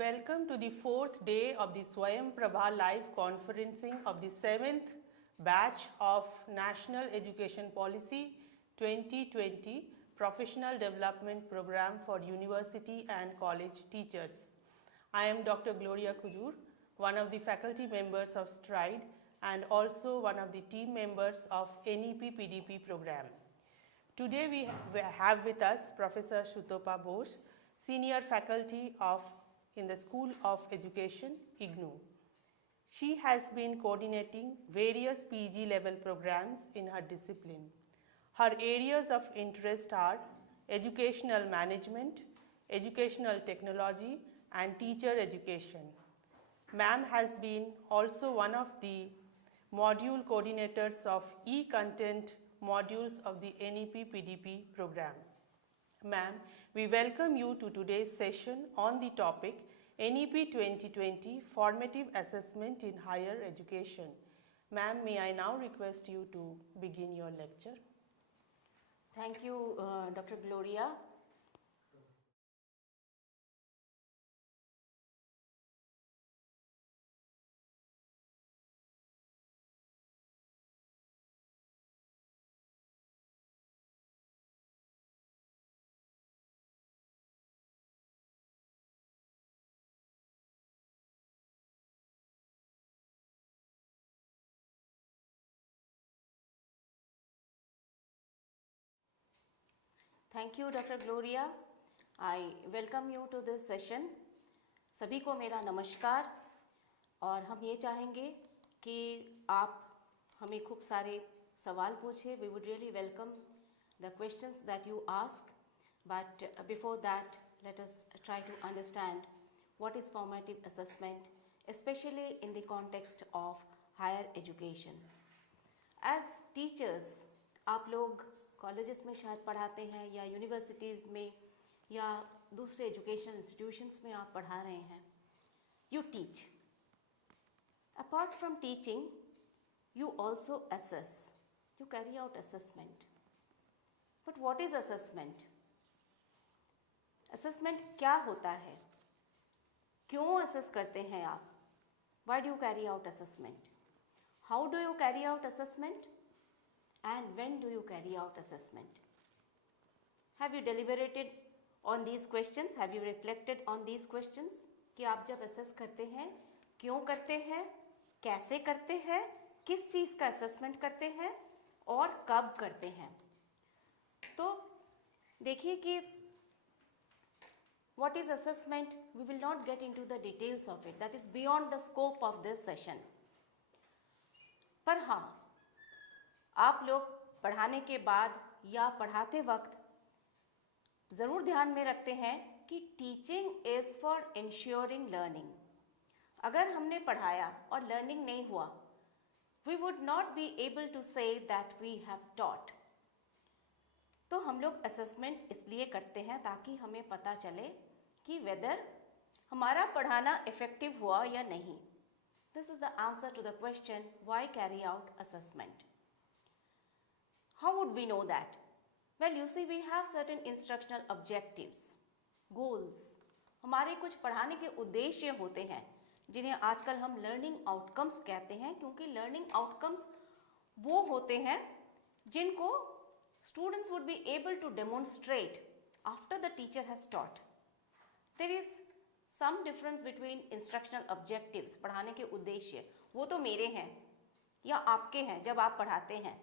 Welcome to the fourth day of the Swayam Prabha live conferencing of the seventh batch of National Education Policy 2020 Professional Development Program for University and College Teachers. I am Dr. Gloria Kujur, one of the faculty members of STRIDE and also one of the team members of NEP PDP program. Today we have with us Professor Sutapa Bose, senior faculty in the School of Education, IGNOU. She has been coordinating various PG level programs in her discipline. Her areas of interest are educational management, educational technology and teacher education. Ma'am has been also one of the module coordinators of e-content modules of the NEP PDP program. Ma'am, we welcome you to today's session on the topic NEP 2020 Formative Assessment in Higher Education. Ma'am, may I now request you to begin your lecture? Thank you, Dr. Gloria. Thank you, Dr. Gloria. I welcome you to this session. सभी को मेरा नमस्कार और हम ये चाहेंगे कि आप हमें खूब सारे सवाल पूछें. We would really welcome the questions that you ask. But before that, let us try to understand what is formative assessment, especially in the context of higher education. As teachers, आप लोग कॉलेजेस में शायद पढ़ाते हैं या universities में या दूसरे एजुकेशन इंस्टीट्यूशंस में आप पढ़ा रहे हैं. You teach. Apart from teaching you also assess. You carry out assessment. But what is assessment? Assessment क्या होता है? क्यों असेस करते हैं आप? Why do you carry out assessment? How do you carry out assessment? And when do you carry out assessment? Have you deliberated on these questions? Have you reflected on these questions? कि आप जब assess करते हैं, क्यों करते हैं, कैसे करते हैं, किस चीज़ का assessment करते हैं और कब करते हैं. तो देखिए कि what is assessment? We will not get into the details of it. That is beyond the scope of this session. पर हाँ, आप लोग पढ़ाने के बाद या पढ़ाते वक्त ज़रूर ध्यान में रखते हैं कि teaching is for ensuring learning. अगर हमने पढ़ाया और लर्निंग नहीं हुआ, we would not be able to say that we have taught. तो हम लोग असेसमेंट इसलिए करते हैं ताकि हमें पता चले कि वेदर हमारा पढ़ाना इफ़ेक्टिव हुआ या नहीं. This is the answer to the question why carry out assessment. How would we know that? Well, you see, we have certain instructional objectives, goals. हमारे कुछ पढ़ाने के उद्देश्य होते हैं जिन्हें आजकल हम लर्निंग आउटकम्स कहते हैं, क्योंकि लर्निंग आउटकम्स वो होते हैं जिनको students would be able to demonstrate after the teacher has taught. There is some difference between instructional objectives, पढ़ाने के उद्देश्य. वो तो मेरे हैं या आपके हैं जब आप पढ़ाते हैं,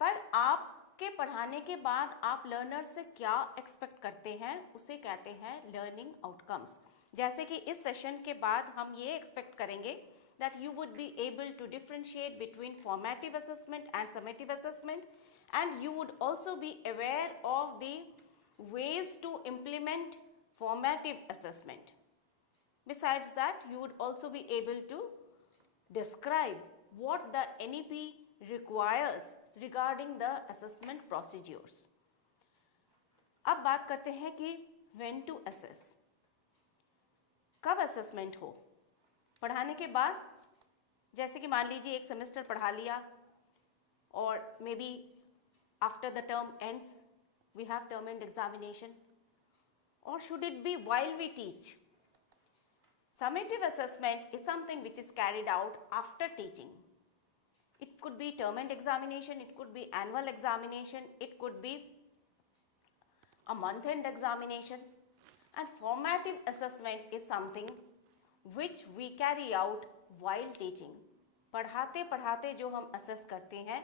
पर आपके पढ़ाने के बाद आप लर्नर्स से क्या एक्सपेक्ट करते हैं उसे कहते हैं लर्निंग आउटकम्स. जैसे कि इस सेशन के बाद हम ये एक्सपेक्ट करेंगे that you would be able to differentiate between formative assessment and summative assessment, and you would also be aware of the ways to implement formative assessment. Besides that, you would also be able to describe what the NEP requires regarding the assessment procedures. अब बात करते हैं कि when to assess. कब assessment हो? पढ़ाने के बाद, जैसे कि मान लीजिए एक सेमेस्टर पढ़ा लिया और may be after the term ends we have term end examination, or should it be while we teach? Summative assessment is something which is carried out after teaching. It could be term end examination, it could be annual examination, it could be a month end examination. And formative assessment is something which we carry out while teaching. पढ़ाते पढ़ाते जो हम assess करते हैं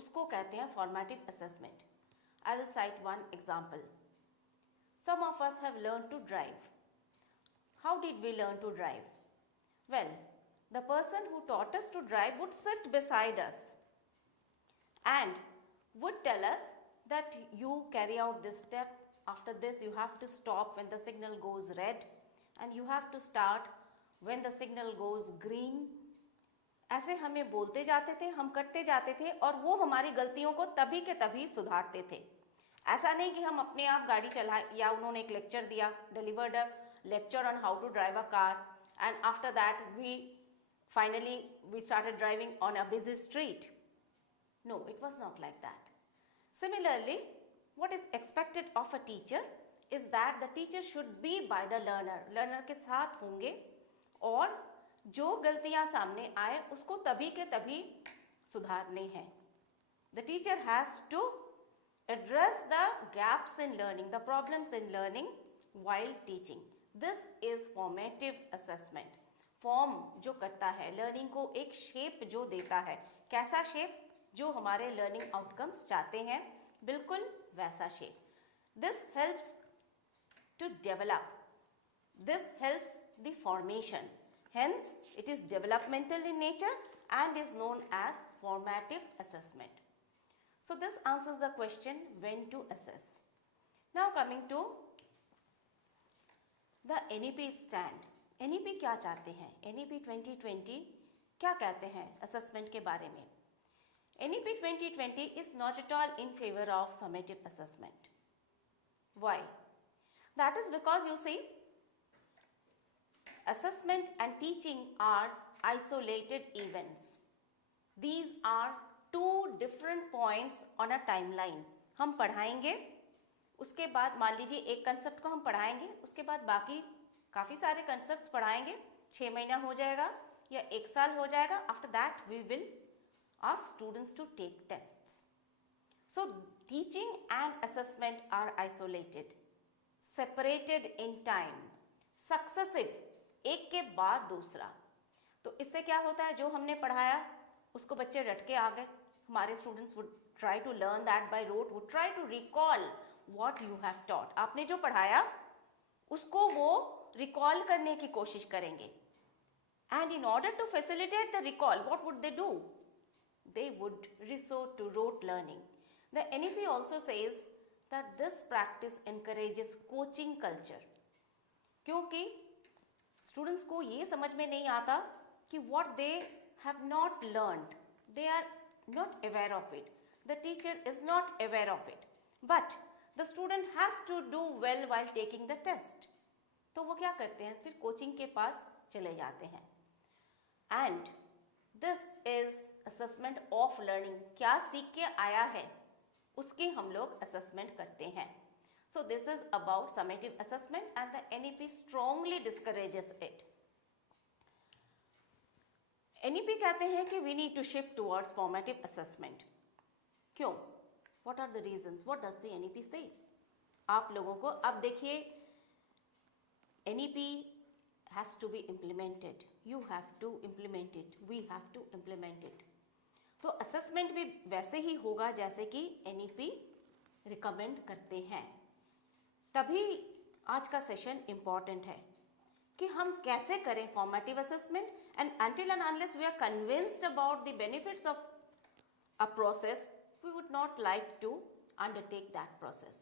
उसको कहते हैं formative assessment. I will cite one example. Some of us have learned to drive. How did we learn to drive? Well, the person who taught us to drive would sit beside us and would tell us that you carry out this step. After this, you have to stop when the signal goes red and you have to start when the signal goes green. ऐसे हमें बोलते जाते थे, हम करते जाते थे और वो हमारी गलतियों को तभी के तभी सुधारते थे. ऐसा नहीं कि हम अपने आप गाड़ी चलाए या उन्होंने एक लेक्चर दिया, delivered a lecture on how to drive a car, and after that we started driving on a busy street. No, it was not like that. Similarly, what is expected of a teacher is that the teacher should be by the learner के साथ होंगे और जो गलतियां सामने आए उसको तभी के तभी सुधारने हैं. The teacher has to address the gaps in learning, the problems in learning while teaching. This is formative assessment. Form जो करता है, लर्निंग को एक शेप जो देता है. कैसा शेप? जो हमारे लर्निंग आउटकम्स चाहते हैं, बिल्कुल वैसा shape. This helps to develop. This helps the formation. Hence, it is developmental in nature and is known as formative assessment. So, this answers the question when to assess. Now, coming to the NEP stand. NEP क्या चाहते हैं? NEP 2020 क्या कहते हैं assessment के बारे में? NEP 2020 is not at all in favor of summative assessment. Why? That is because you see, assessment and teaching are isolated events. These are two different points on a timeline. हम पढ़ाएंगे, उसके बाद मान लीजिए एक कंसेप्ट को हम पढ़ाएंगे, उसके बाद बाकी काफ़ी सारे कंसेप्ट्स पढ़ाएंगे, 6 महीना हो जाएगा या 1 साल हो जाएगा. After that we will ask students to take tests. So teaching and assessment are isolated, separated in time, successive, एक के बाद दूसरा. तो इससे क्या होता है, जो हमने पढ़ाया उसको बच्चे रट के आ गए. हमारे students would try to learn that by rote, would try to recall what you have taught. आपने जो पढ़ाया उसको वो recall करने की कोशिश करेंगे. And in order to facilitate the recall, what would they do? They would resort to rote learning. The NEP also says that this practice encourages coaching culture. क्योंकि स्टूडेंट्स को ये समझ में नहीं आता कि what they have not learned, they are not aware of it. The teacher is not aware of it, but the student has to do well while taking the test. तो वो क्या करते हैं, फिर कोचिंग के पास चले जाते हैं. And this is assessment of learning. क्या सीख के आया है उसकी हम लोग assessment करते हैं. So this is about summative assessment and the NEP strongly discourages it. NEP कहते हैं कि we need to shift towards formative assessment. क्यों? What are the reasons? What does the NEP say? आप लोगों को अब देखिए, NEP has to be implemented. You have to implement it. We have to implement it. तो assessment भी वैसे ही होगा जैसे कि NEP recommend करते हैं. तभी आज का सेशन इम्पॉर्टेंट है कि हम कैसे करें formative assessment. And until and unless we are convinced about the benefits of a process, we would not like to undertake that process.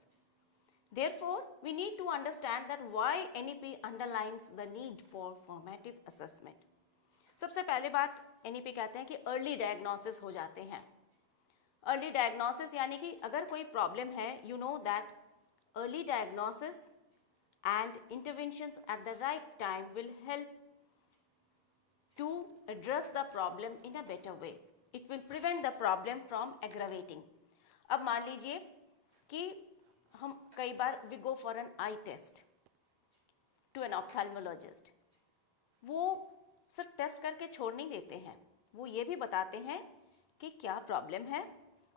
Therefore, we need to understand that why NEP underlines the need for formative assessment. सबसे पहले बात NEP कहते हैं कि early diagnosis हो जाते हैं. Early diagnosis यानी कि अगर कोई प्रॉब्लम है, you know that early diagnosis and interventions at the right time will help to address the problem in a better way. It will prevent the problem from aggravating. अब मान लीजिए कि हम कई बार we go for an eye test to an ophthalmologist. वो सिर्फ test करके छोड़ नहीं देते हैं, वो ये भी बताते हैं कि क्या प्रॉब्लम है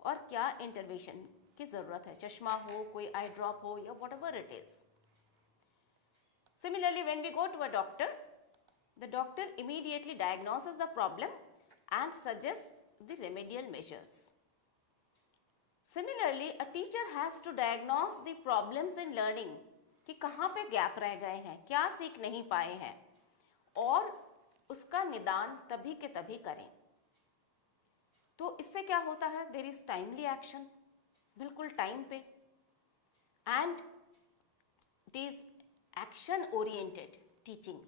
और क्या इंटरवेंशन की ज़रूरत है, चश्मा हो, कोई आई ड्रॉप हो या what ever it is. Similarly, when we go to a doctor, the doctor immediately diagnoses the problem and suggests the remedial measures. Similarly, a teacher has to diagnose the problems in learning कि कहाँ पे gap रह गए हैं, क्या सीख नहीं पाए हैं, और उसका निदान तभी के तभी करें. तो इससे क्या होता है, देयर इज टाइमली एक्शन, बिल्कुल टाइम पे, and it is action oriented teaching.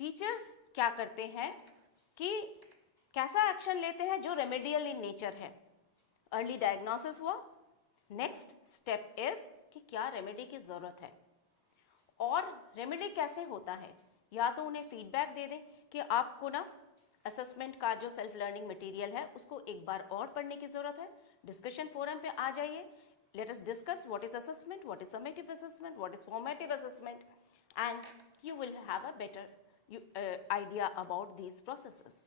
Teachers क्या करते हैं कि कैसा एक्शन लेते हैं जो रेमेडियल इन नेचर है. अर्ली डायग्नोसिस हुआ, नेक्स्ट स्टेप इज कि क्या रेमेडी की ज़रूरत है, और रेमेडी कैसे होता है, या तो उन्हें फीडबैक दे दें कि आपको ना असेसमेंट का जो सेल्फ लर्निंग मटेरियल है उसको एक बार और पढ़ने की ज़रूरत है, डिस्कशन फोरम पे आ जाइए, let us discuss what is assessment, what is summative assessment, what is formative assessment, and you will have a better idea about these processes.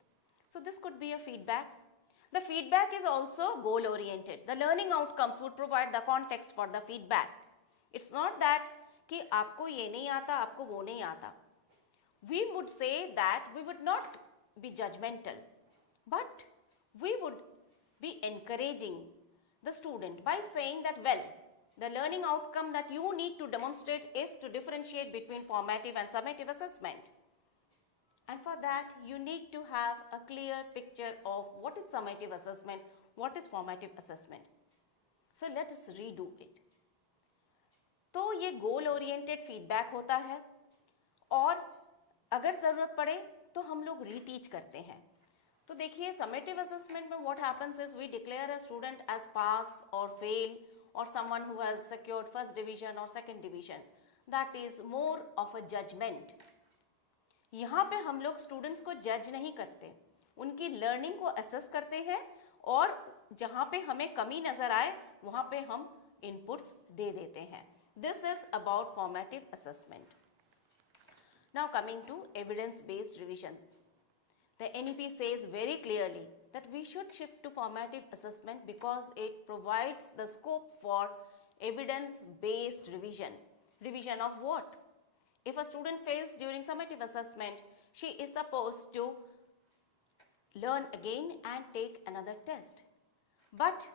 So this could be a feedback. The feedback is also goal oriented. The learning outcomes would provide the context for the feedback. It's not that कि आपको ये नहीं आता, आपको वो नहीं आता. We would say that we would not be judgmental, but we would be encouraging the student by saying that, well, the learning outcome that you need to demonstrate is to differentiate between formative and summative assessment, and for that you need to have a clear picture of what is summative assessment, what is formative assessment. So let us redo it. तो ये goal oriented feedback होता है, और अगर ज़रूरत पड़े तो हम लोग रीटीच करते हैं. तो देखिए, समेटिव असेसमेंट में what happens is we declare a student as pass और फेल, और someone who has secured first division और second division. That is more of a judgement. यहाँ पे हम लोग स्टूडेंट्स को जज नहीं करते, उनकी लर्निंग को असेस करते हैं, और जहाँ पे हमें कमी नज़र आए वहाँ पे हम इनपुट्स दे देते हैं. This is about formative assessment. Now coming to evidence based revision. The NEP says very clearly that we should shift to formative assessment because it provides the scope for evidence-based revision. Revision of what? If a student fails during summative assessment, she is supposed to learn again and take another test. But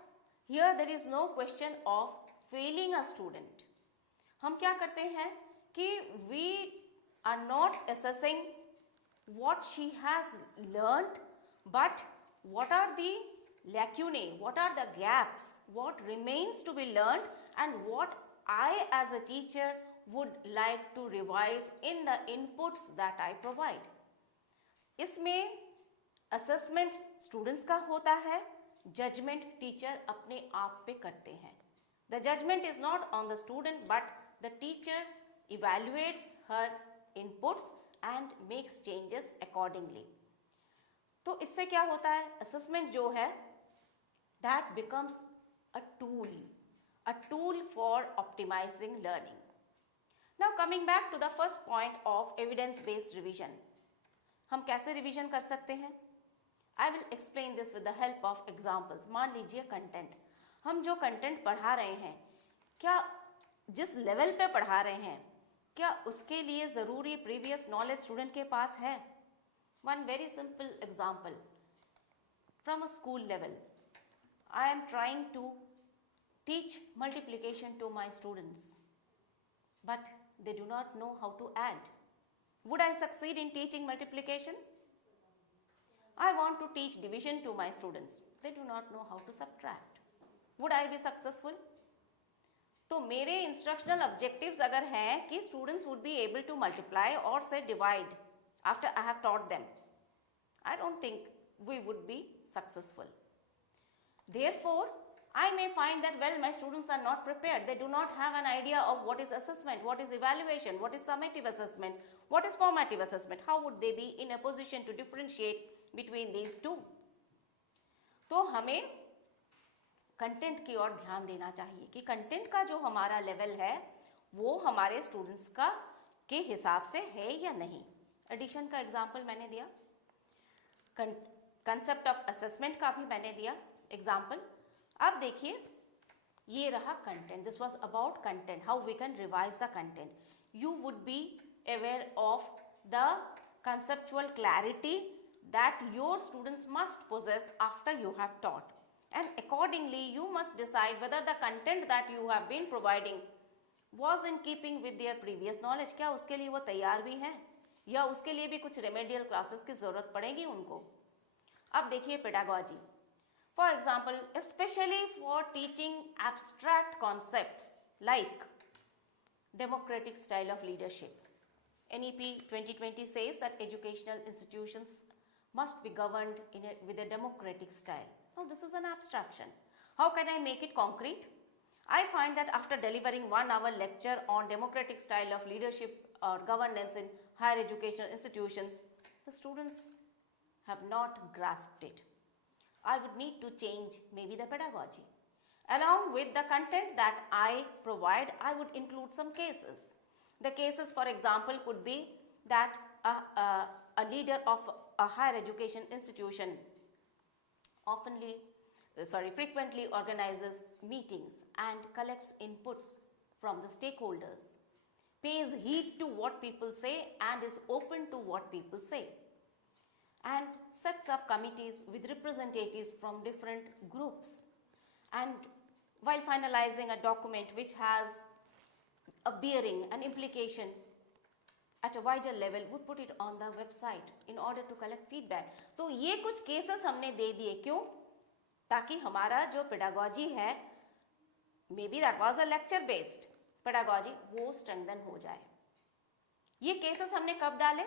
here there is no question of failing a student. हम क्या करते हैं कि we are not assessing what she has learned, but what are the lacunae, what are the gaps, what remains to be learned, and what I as a teacher would like to revise in the inputs that I provide. इसमें assessment students का होता है, judgment teacher अपने आप पे करते हैं. The judgment is not on the student, but the teacher evaluates her inputs and makes changes accordingly. तो इससे क्या होता है, assessment जो है that becomes a tool for optimizing learning. Now coming back to the first point of evidence based revision. हम कैसे revision कर सकते हैं? I will explain this with the help of examples. मान लीजिए कंटेंट, हम जो कंटेंट पढ़ा रहे हैं, क्या जिस लेवल पे पढ़ा रहे हैं, क्या उसके लिए ज़रूरी प्रीवियस नॉलेज स्टूडेंट के पास है? One very simple example from a school level. I am trying to teach multiplication to my students, but they do not know how to add. Would I succeed in teaching multiplication? I want to teach division to my students. They do not know how to subtract. Would I be successful? तो मेरे instructional objectives अगर हैं कि students would be able to multiply और say divide after I have taught them, I don't think we would be successful. Therefore, I may find that, well, my students are not prepared. They do not have an idea of what is assessment, what is evaluation, what is summative assessment, what is formative assessment. How would they be in a position to differentiate between these two? तो हमें content की ओर ध्यान देना चाहिए कि content का जो हमारा लेवल है वो हमारे स्टूडेंट्स का के हिसाब से है या नहीं. एडिशन का एग्जाम्पल मैंने दिया, कंसेप्ट ऑफ असेसमेंट का भी मैंने दिया एग्जाम्पल। अब देखिए ये रहा content, this was about content, how we can revise the content. You would be aware of the conceptual clarity that your students must possess after you have taught, and accordingly you must decide whether the content that you have been providing was in keeping with their previous knowledge। क्या उसके लिए वो तैयार भी हैं या उसके लिए भी कुछ remedial classes की ज़रूरत पड़ेगी उनको। अब देखिए pedagogy, for example especially for teaching abstract concepts like democratic style of leadership, NEP 2020 says that educational institutions must be governed with a democratic style. Now this is an abstraction. How can I make it concrete? I find that after delivering 1 hour lecture on democratic style of leadership or governance in higher educational institutions, the students have not grasped it. I would need to change maybe the pedagogy. Along with the content that I provide, I would include some cases. The cases, for example, could be that a leader of a higher education institution frequently organizes meetings and collects inputs from the stakeholders, pays heed to what people say and is open to what people say, and sets up committees with representatives from different groups, and while finalizing a document which has a bearing, an implication at a wider level, would put it on the website in order to collect feedback. तो ये कुछ cases हमने दे दिए, क्यों? ताकि हमारा जो pedagogy है, maybe that was a lecture based pedagogy, वो strengthen हो जाए। ये cases हमने कब डाले?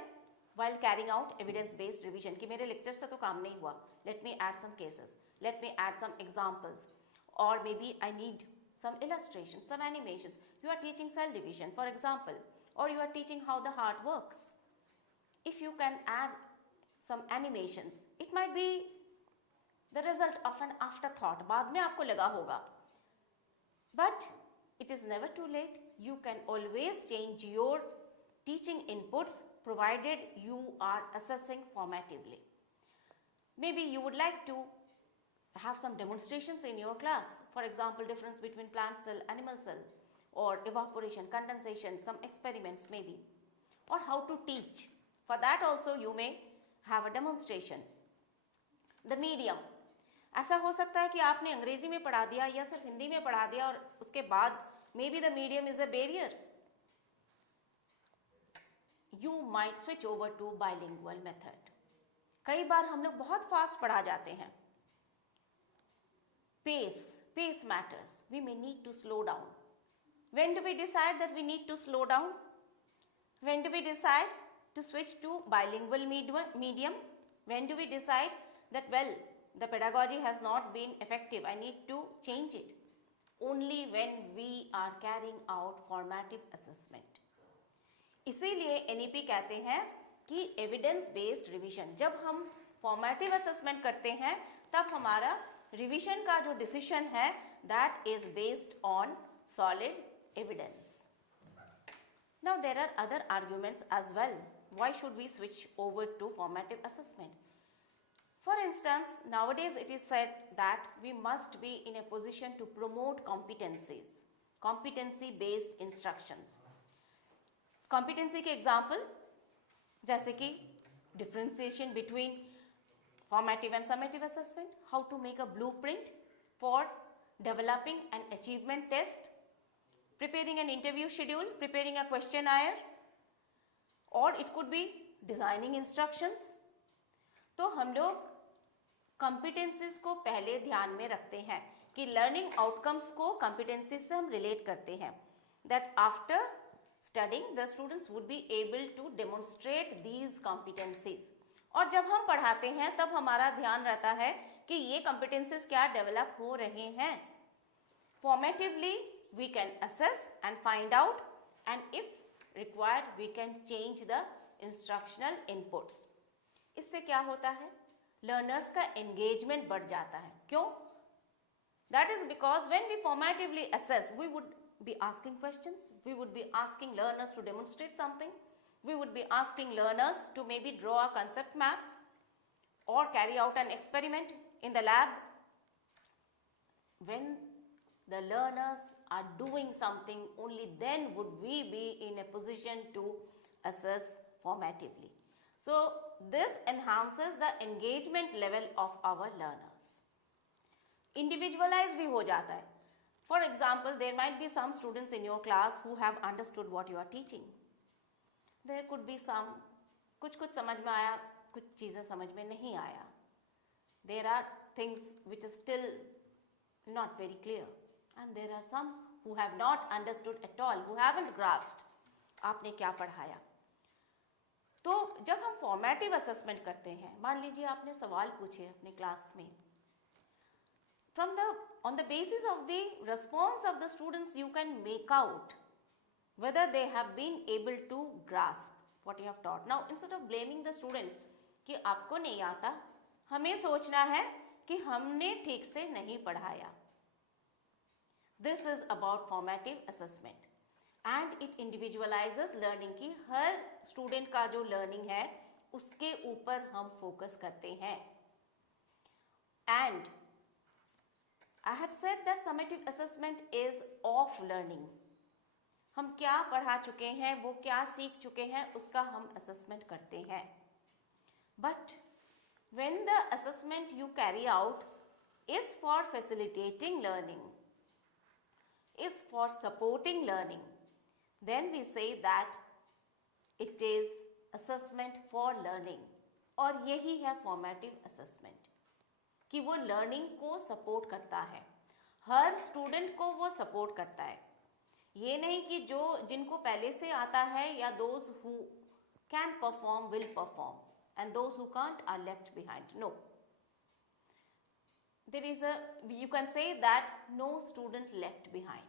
While carrying out evidence based revision, कि मेरे lectures से तो काम नहीं हुआ, let me add some cases, let me add some examples, or maybe I need some illustrations, some animations. You are teaching cell division, for example, or you are teaching how the heart works. If you can add some animations, it might be the result of an afterthought, बाद में आपको लगा होगा, but it is never too late. You can always change your teaching inputs provided you are assessing formatively. Maybe you would like to have some demonstrations in your class, for example difference between plant cell, animal cell, or evaporation, condensation, some experiments maybe, or how to teach. For that also you may have a demonstration. The medium, ऐसा हो सकता है कि आपने अंग्रेजी में पढ़ा दिया या सिर्फ हिंदी में पढ़ा दिया और उसके बाद maybe the medium is a barrier. You might switch over to bilingual method. कई बार हम लोग बहुत फास्ट पढ़ा जाते हैं, pace matters, we may need to slow down. When do we decide that we need to slow down? When do we decide to switch to bilingual medium? When do we decide that, well, the pedagogy has not been effective, I need to change it? Only when we are carrying out formative assessment. इसीलिए NEP कहते हैं कि evidence based revision, जब हम formative assessment करते हैं तब हमारा रिविजन का जो डिसीजन है that is based on solid evidence. Now there are other arguments as well. Why should we switch over to formative assessment? For instance, nowadays it is said that we must be in a position to promote competencies, competency based instructions. Competency के example जैसे कि differentiation between formative and summative assessment, how to make a blueprint for developing an achievement test, preparing an interview schedule, preparing a questionnaire, or it could be designing instructions. तो हम लोग competencies को पहले ध्यान में रखते हैं कि learning outcomes को competencies से हम relate करते हैं, that after studying the students would be able to demonstrate these competencies. और जब हम पढ़ाते हैं तब हमारा ध्यान रहता है कि ये competencies क्या develop हो रहे हैं. Formatively we can assess and find out, and if required we can change the instructional inputs. इससे क्या होता है? Learners का engagement बढ़ जाता है. क्यों? That is because when we formatively assess, we would be asking questions, we would be asking learners to demonstrate something, we would be asking learners to maybe draw a concept map or carry out an experiment in the lab. When the learners are doing something, only then would we be in a position to assess formatively. So this enhances the engagement level of our learners. Individualize भी हो जाता है. For example, there might be some students in your class who have understood what you are teaching. There could be some, कुछ समझ में आया, कुछ चीज़ें समझ में नहीं आया. There are things which are still not very clear, and there are some who have not understood at all, who haven't grasped आपने क्या पढ़ाया. तो जब हम फॉर्मेटिव असेसमेंट करते हैं, मान लीजिए आपने सवाल पूछे अपने क्लास में, on the basis of the response of the students you can make out whether they have been able to grasp what you have taught. Now instead of blaming the student कि आपको नहीं आता, हमें सोचना है कि हमने ठीक से नहीं पढ़ाया. This is about formative assessment and it individualizes learning कि हर student का जो learning है उसके ऊपर हम focus करते हैं. And I had said that summative assessment is of learning. हम क्या पढ़ा चुके हैं, वो क्या सीख चुके हैं, उसका हम assessment करते हैं. But when the assessment you carry out is for facilitating learning, is for supporting learning, then we say that it is assessment for learning. और यही है formative assessment कि वो लर्निंग को सपोर्ट करता है, हर स्टूडेंट को वो सपोर्ट करता है. ये नहीं कि जिनको पहले से आता है या those who can perform will perform and those who can't are left behind. No. You can say that no student left behind.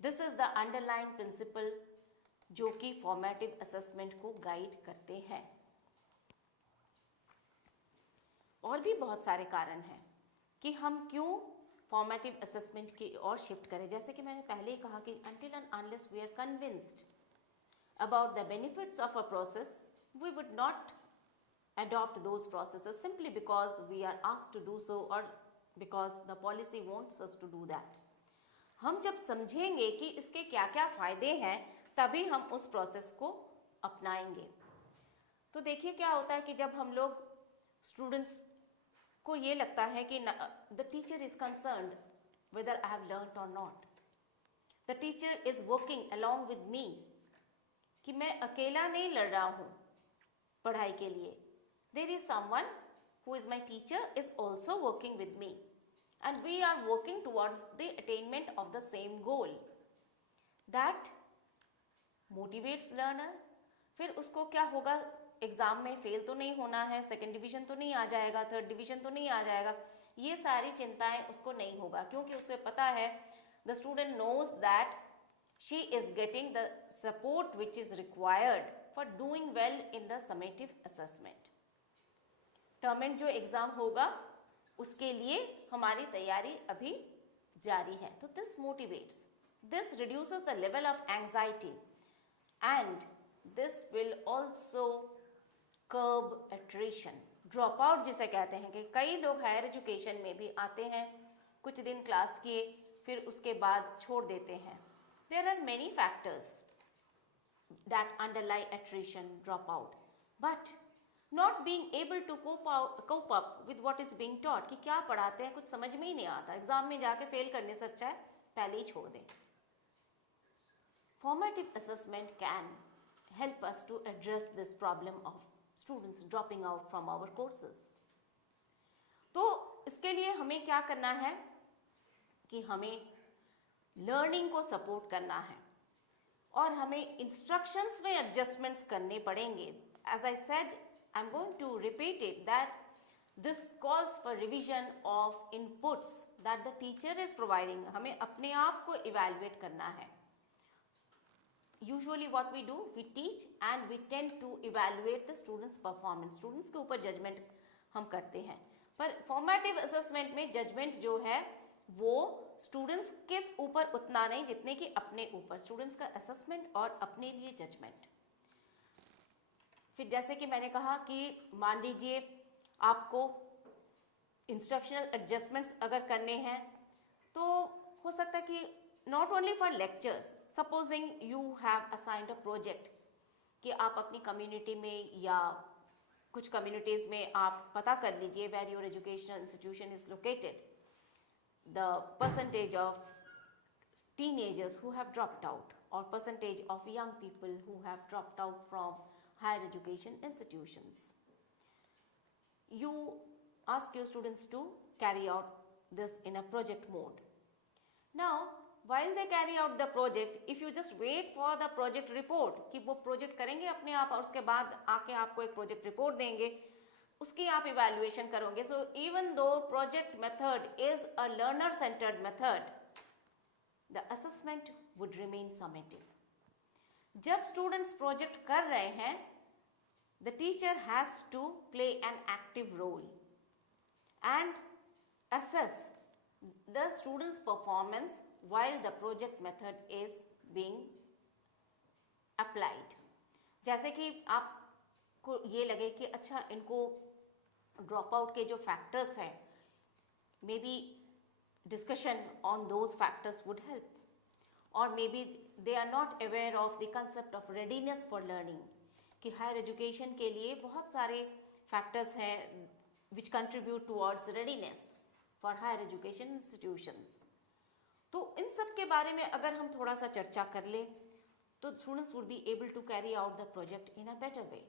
This is the underlying principle जो कि formative assessment को गाइड करते हैं. और भी बहुत सारे कारण हैं कि हम क्यों फॉर्मेटिव असेसमेंट की ओर शिफ्ट करें. जैसे कि मैंने पहले ही कहा कि until and unless we are convinced about the benefits of a process, we would not adopt those processes simply because we are asked to do so or because the policy wants us to do that. हम जब समझेंगे कि इसके क्या क्या फ़ायदे हैं, तभी हम उस प्रोसेस को अपनाएंगे. तो देखिए क्या होता है कि जब हम लोग स्टूडेंट्स को ये लगता है कि the teacher is concerned whether I have learned और not, the teacher is working along with me, कि मैं अकेला नहीं लड़ रहा हूँ पढ़ाई के लिए. There is someone who is my teacher is also working with me and we are working towards the attainment of the same goal. That motivates learner. फिर उसको क्या होगा, एग्ज़ाम में फेल तो नहीं होना है, सेकंड डिवीज़न तो नहीं आ जाएगा, थर्ड डिवीज़न तो नहीं आ जाएगा, ये सारी चिंताएं उसको नहीं होगा, क्योंकि उसे पता है the student knows that she is getting the support which is required for doing well in the summative assessment. Term end जो एग्ज़ाम होगा उसके लिए हमारी तैयारी अभी जारी है. तो this motivates, this reduces the level of anxiety and this will also curb attrition. Drop out जिसे कहते हैं कि कई लोग हायर एजुकेशन में भी आते हैं, कुछ दिन क्लास किए, फिर उसके बाद छोड़ देते हैं. There are many factors that underlie attrition, drop out, but not being able to cope up with what is being taught. कि क्या पढ़ाते हैं कुछ समझ में ही नहीं आता, एग्जाम में जाके फेल करने से अच्छा है पहले ही छोड़ दें. Formative assessment can help us to address this problem of students dropping out from our courses. तो इसके लिए हमें क्या करना है कि हमें लर्निंग को सपोर्ट करना है और हमें इंस्ट्रक्शंस में एडजस्टमेंट्स करने पड़ेंगे. As I said, I'm going to repeat it that this calls for revision of inputs that the teacher is providing. हमें अपने आप को evaluate करना है. Usually what we do, we teach and we tend to evaluate the students' performance. Students के ऊपर judgment हम करते हैं, पर formative assessment में judgment जो है वो students के ऊपर उतना नहीं जितने कि अपने ऊपर. Students का assessment और अपने लिए judgment. फिर जैसे कि मैंने कहा कि मान लीजिए आपको इंस्ट्रक्शनल एडजस्टमेंट्स अगर करने हैं तो हो सकता है कि not only for lectures, supposing you have assigned a project कि आप अपनी कम्युनिटी में या कुछ कम्युनिटीज़ में आप पता कर लीजिए where your educational institution is located, the percentage of teenagers who have dropped out or percentage of young people who have dropped out from higher education institutions. You ask your students to carry out this in a project mode. Now, while they carry out the project, if you just wait for the project report कि वो project करेंगे अपने आप और उसके बाद आके आपको एक project report देंगे, उसकी आप evaluation करोगे. So even though project method is a learner centered method, the assessment would remain summative. जब students project कर रहे हैं, the teacher has to play an active role and assess the students' performance while the project method is being applied. जैसे कि आपको ये लगे कि अच्छा इनको ड्रॉप आउट के जो फैक्टर्स हैं, may be discussion on those factors would help, or maybe they are not aware of the concept of readiness for learning कि higher education के लिए बहुत सारे factors हैं which contribute towards readiness for higher education institutions. तो इन सब के बारे में अगर हम थोड़ा सा चर्चा कर ले तो students would be able to carry out the project in a better way.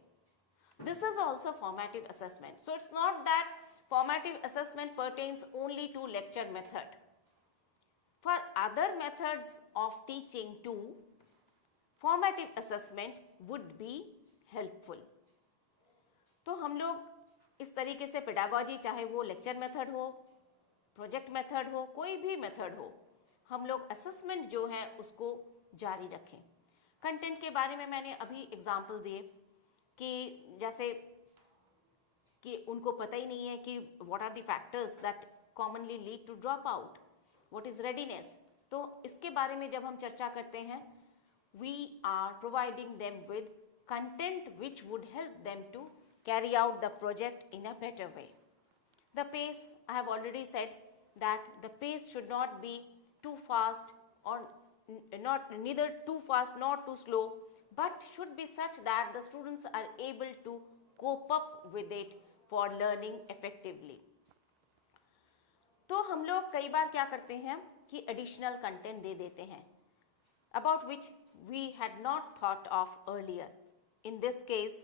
This is also formative assessment. So it's not that formative assessment pertains only to lecture method. For other methods of teaching too, formative assessment would be helpful. तो हम लोग इस तरीके से pedagogy, चाहे वो lecture method हो, project method हो, कोई भी मेथड हो, हम लोग असेसमेंट जो है उसको जारी रखें. कंटेंट के बारे में मैंने अभी एग्जाम्पल दिए कि जैसे कि उनको पता ही नहीं है कि what are the factors that commonly lead to drop out, what is readiness. तो इसके बारे में जब हम चर्चा करते हैं, we are providing them with content which would help them to carry out the project in a better way. The pace, I have already said that the pace should not be too fast और not neither too fast nor too slow, but should be such that the students are able to cope up with it for learning effectively. तो हम लोग कई बार क्या करते हैं कि additional content दे देते हैं about which we had not thought of earlier. In this case,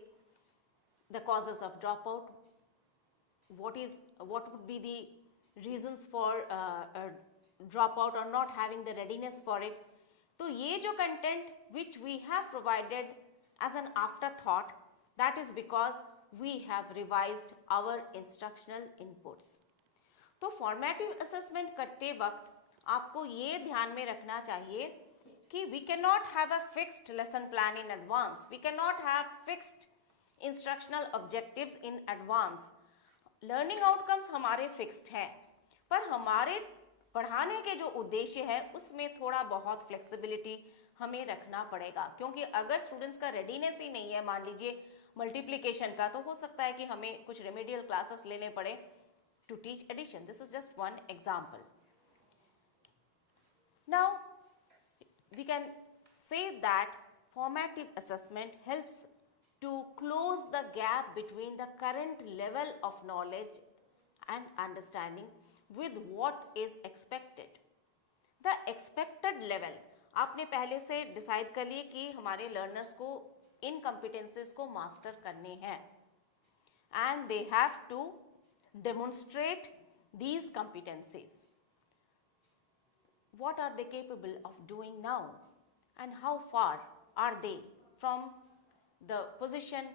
the causes of dropout, what would be the reasons for dropout or not having the readiness for it. तो ये जो content which we have provided as an afterthought, that is because we have revised our instructional inputs. तो formative assessment करते वक्त आपको ये ध्यान में रखना चाहिए कि we cannot have a fixed lesson plan in advance. We cannot have fixed instructional objectives in advance. Learning outcomes हमारे fixed हैं, पर हमारे पढ़ाने के जो उद्देश्य है उसमें थोड़ा बहुत फ्लेक्सिबिलिटी हमें रखना पड़ेगा. क्योंकि अगर स्टूडेंट्स का रेडीनेस ही नहीं है, मान लीजिए मल्टीप्लिकेशन का, तो हो सकता है कि हमें कुछ रेमेडियल क्लासेस लेने पड़े to teach addition. This is just one example. Now we can say that formative assessment helps to close the gap between the current level of knowledge and understanding with what is expected. The expected level आपने पहले से decide कर लिए कि हमारे learners को इन competencies को master करने हैं and they have to demonstrate these competencies. What are they capable of doing now and how far are they from the position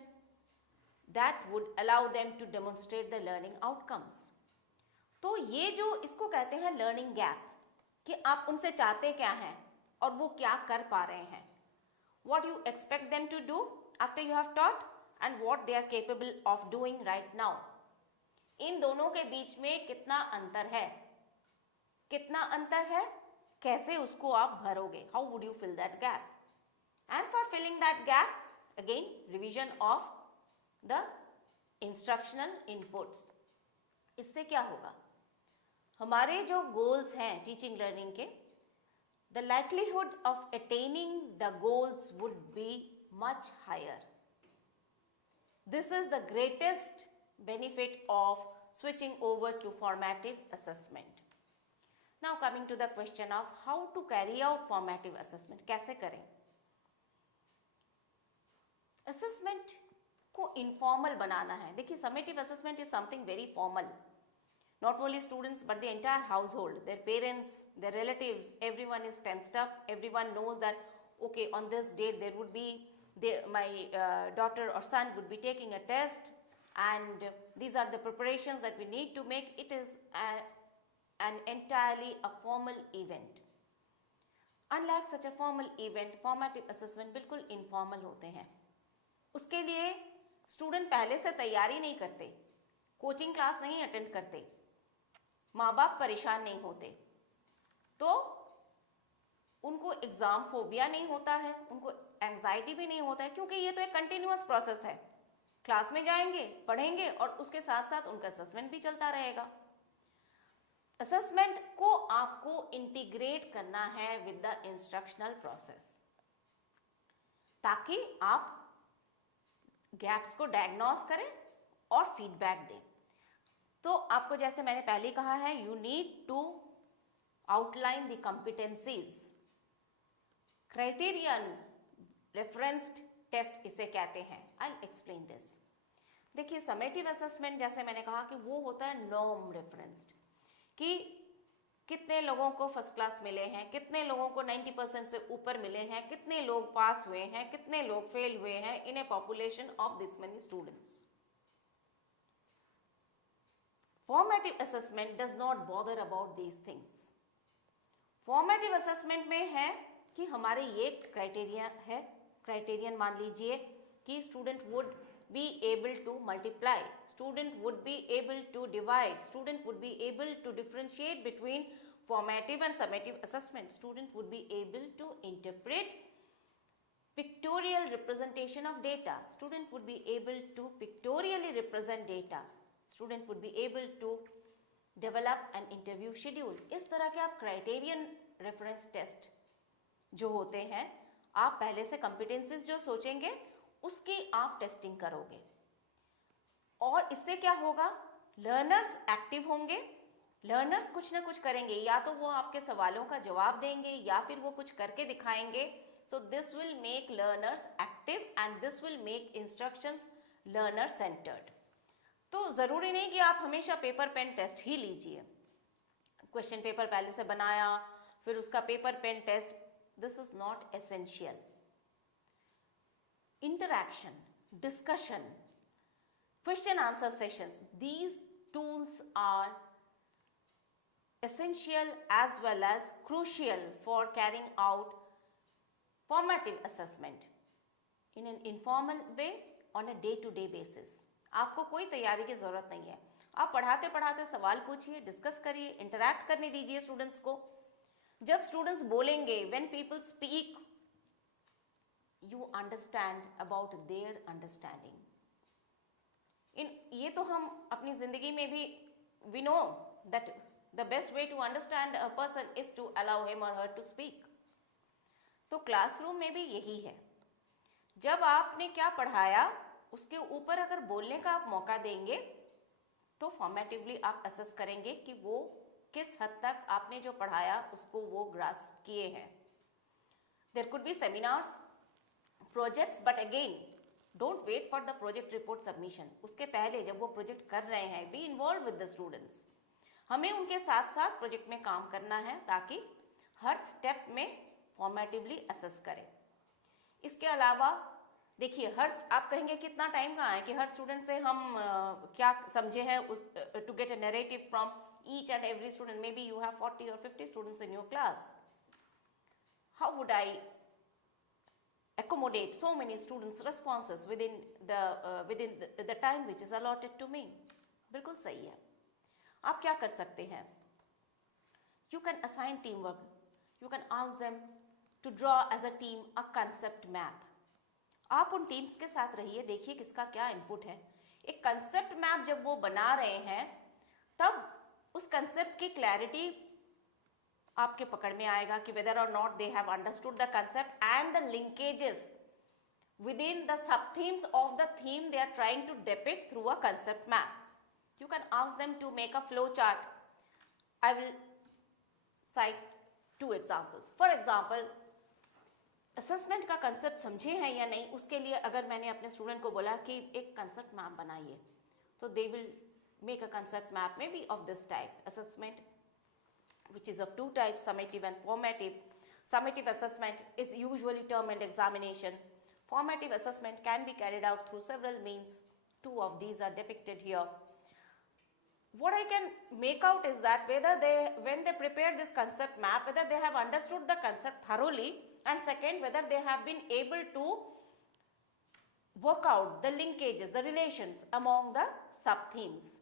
that would allow them to demonstrate the learning outcomes. तो ये जो इसको कहते हैं learning gap, कि आप उनसे चाहते क्या हैं और वो क्या कर पा रहे हैं. What you expect them to do after you have taught and what they are capable of doing right now. इन दोनों के बीच में कितना अंतर है, कैसे उसको आप भरोगे, how would you fill that gap. And for filling that gap, again revision of the instructional inputs. इससे क्या होगा, हमारे जो गोल्स हैं टीचिंग लर्निंग के, the likelihood of attaining the goals would be much higher. This is the greatest benefit of switching over to formative assessment. Now coming to the question of how to carry out formative assessment, कैसे करें। assessment को informal बनाना है। देखिए summative assessment is something very formal. Not only students but the entire household, their parents, their relatives, everyone is tensed up. Everyone knows that okay, on this date there would be my daughter or son would be taking a test, and these are the preparations that we need to make. It is an entirely a formal event. Unlike such a formal event, formative assessment बिल्कुल informal होते हैं। उसके लिए student पहले से तैयारी नहीं करते, कोचिंग क्लास नहीं अटेंड करते, माँ बाप परेशान नहीं होते, तो उनको एग्जाम फोबिया नहीं होता है, उनको एंजाइटी भी नहीं होता है, क्योंकि ये तो एक कंटिन्यूअस प्रोसेस है। क्लास में जाएंगे, पढ़ेंगे और उसके साथ साथ उनका असेसमेंट भी चलता रहेगा। असेसमेंट को आपको इंटीग्रेट करना है विद द इंस्ट्रक्शनल प्रोसेस, ताकि आप गैप्स को डायग्नोस करें और फीडबैक दें। तो आपको जैसे मैंने पहले कहा है, you need to outline the competencies. Criterion referenced test इसे कहते हैं। I explain this. देखिए समेटिव असेसमेंट जैसे मैंने कहा कि वो होता है नॉर्म रेफरेंस्ड, कि कितने लोगों को फर्स्ट क्लास मिले हैं, कितने लोगों को 90% से ऊपर मिले हैं, कितने लोग पास हुए हैं, कितने लोग फेल हुए हैं in a population of this many students. Formative assessment does not bother about these things. Formative assessment में है कि हमारे ये क्राइटेरिया है, क्राइटेरियन मान लीजिए कि student would be able to multiply, student would be able to divide, student would be able to differentiate between formative and summative assessment, student would be able to interpret pictorial representation of data, student would be able to pictorially represent data, student would be able to develop an interview schedule। इस तरह के आप criterion reference test जो होते हैं, आप पहले से competencies जो सोचेंगे उसकी आप टेस्टिंग करोगे, और इससे क्या होगा, लर्नर्स एक्टिव होंगे, लर्नर्स कुछ ना कुछ करेंगे, या तो वो आपके सवालों का जवाब देंगे या फिर वो कुछ करके दिखाएंगे। So this will make learners active and this will make instructions learner centred. तो ज़रूरी नहीं कि आप हमेशा पेपर पेन टेस्ट ही लीजिए, क्वेश्चन पेपर पहले से बनाया फिर उसका paper pen test, this is not essential. Interaction, discussion, question answer sessions, these tools are essential as well as crucial for carrying out formative assessment in an informal way on a day-to-day basis। आपको कोई तैयारी की जरूरत नहीं है, आप पढ़ाते पढ़ाते सवाल पूछिए, डिस्कस करिए, इंटरैक्ट करने दीजिए स्टूडेंट्स को। जब स्टूडेंट्स बोलेंगे, when people speak, you understand about their understanding। ये तो हम अपनी जिंदगी में भी we know that the best way to understand a person is to allow him or her to speak। तो क्लासरूम में भी यही है, जब आपने क्या पढ़ाया उसके ऊपर अगर बोलने का आप मौका देंगे तो फॉर्मेटिवली आप असेस करेंगे कि वो किस हद तक आपने जो पढ़ाया उसको वो ग्रास्प किए हैं। There could be seminars, projects, but again don't wait for the project report submission. उसके पहले जब वो प्रोजेक्ट कर रहे हैं, be involved with the students. हमें उनके साथ साथ प्रोजेक्ट में काम करना है ताकि हर स्टेप में फॉर्मेटिवली असेस करें। इसके अलावा देखिए, आप कहेंगे कितना टाइम कहाँ है कि हर स्टूडेंट से हम क्या समझे हैं उस to get a narrative from each and every student. Maybe you have 40 or 50 students in your class. How would I accommodate so many students' responses within the time which is allotted to me? बिल्कुल सही है। आप क्या कर सकते हैं? You can assign teamwork. You can ask them to draw as a team a concept map. आप उन टीम्स के साथ रहिए, देखिए किसका क्या इनपुट है। एक कंसेप्ट मैप जब वो बना रहे हैं तब उस कंसेप्ट की क्लैरिटी आपके पकड़ में आएगा कि whether or not they have understood the concept and the linkages within the sub themes of the theme they are trying to depict through a concept map. You can ask them to make a flow chart. I will cite two examples. For example, assessment का concept समझे हैं या नहीं, उसके लिए अगर मैंने अपने स्टूडेंट को बोला कि एक कंसेप्ट मैप बनाइए, तो they will make a concept map may be of this type assessment which is of two types, summative and formative. Summative assessment is usually term and examination. Formative assessment can be carried out through several means. Two of these are depicted here. What I can make out is that whether when they prepare this concept map, whether they have understood the concept thoroughly, and second, whether they have been able to work out the linkages, the relations among the sub themes.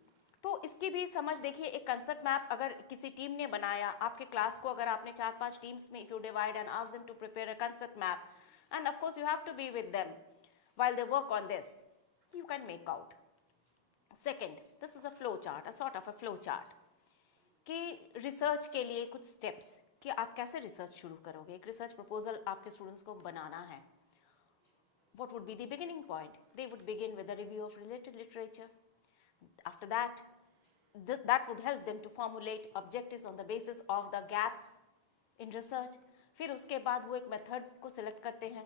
तो इसकी भी समझ देखिए, एक concept map अगर किसी team ने बनाया, आपके क्लास को अगर आपने 4-5 टीम्स में, if you divide and ask them to prepare a concept map, and of course you have to be with them while they work on this, you can make out. Second, this is a flow chart, a sort of a flow chart, कि research के लिए कुछ steps कि आप कैसे research शुरू करोगे. एक रिसर्च प्रपोजल आपके स्टूडेंट्स को बनाना है. What would be the beginning point? They would begin with a review of related literature. After that, that would help them to formulate objectives on the basis of the gap in research. फिर उसके बाद वो एक method को select करते हैं.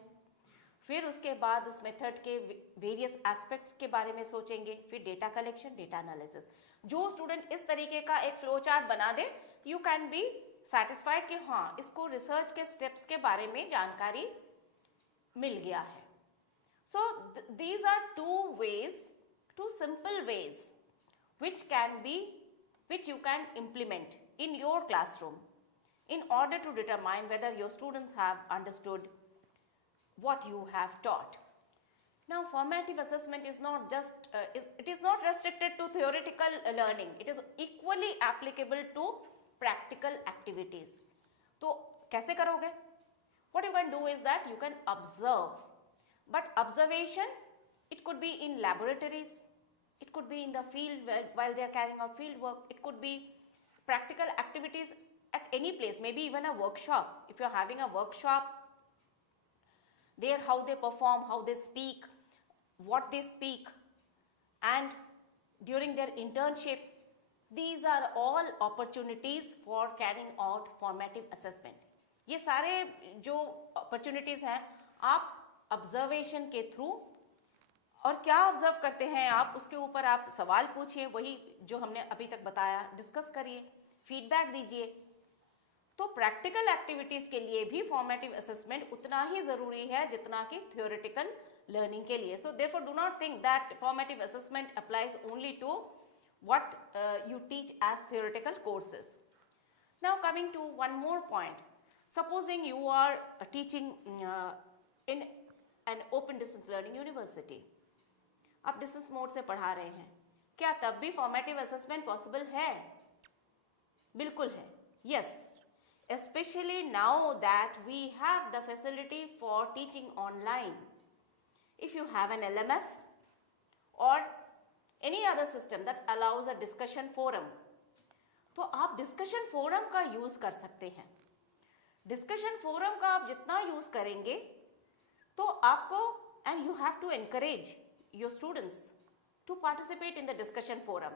फिर उसके बाद उस मेथड के वेरियस एस्पेक्ट्स के बारे में सोचेंगे. फिर डेटा कलेक्शन, डेटा एनालिसिस. जो स्टूडेंट इस तरीके का एक फ्लो चार्ट बना दे, यू कैन बी सेटिस्फाइड कि हाँ, इसको रिसर्च के स्टेप्स के बारे में जानकारी मिल गया है. So these are two simple ways which you can implement in your classroom in order to determine whether your students have understood what you have taught. Now, formative assessment is not just it is not restricted to theoretical learning. It is equally applicable to practical activities. तो कैसे करोगे? What you can do is that you can observe. But observation, it could be in laboratories, it could be in the field while they are carrying out field work, it could be practical activities at any place, maybe even a workshop. If you are having a workshop, there how they perform, how they speak, what they speak, and during their internship, these are all opportunities for carrying out formative assessment. ये सारे जो opportunities हैं, आप observation के through, और क्या observe करते हैं आप, उसके ऊपर आप सवाल पूछिए, वही जो हमने अभी तक बताया, डिस्कस करिए, फीडबैक दीजिए. तो प्रैक्टिकल एक्टिविटीज के लिए भी फॉर्मेटिव असेसमेंट उतना ही जरूरी है जितना कि थ्योरेटिकल लर्निंग के लिए. So therefore do not think that formative assessment applies only to what you teach as theoretical courses. Now coming to one more point, supposing you are teaching in an open distance learning university, आप distance mode से पढ़ा रहे हैं, क्या तब भी formative assessment possible है? बिल्कुल है. Yes, especially now that we have the facility for teaching online. If you have an LMS or any other system that allows a discussion forum, तो आप डिस्कशन फोरम का यूज कर सकते हैं. Discussion forum का आप जितना यूज करेंगे तो आपको, and you have to encourage your students to participate in the discussion forum.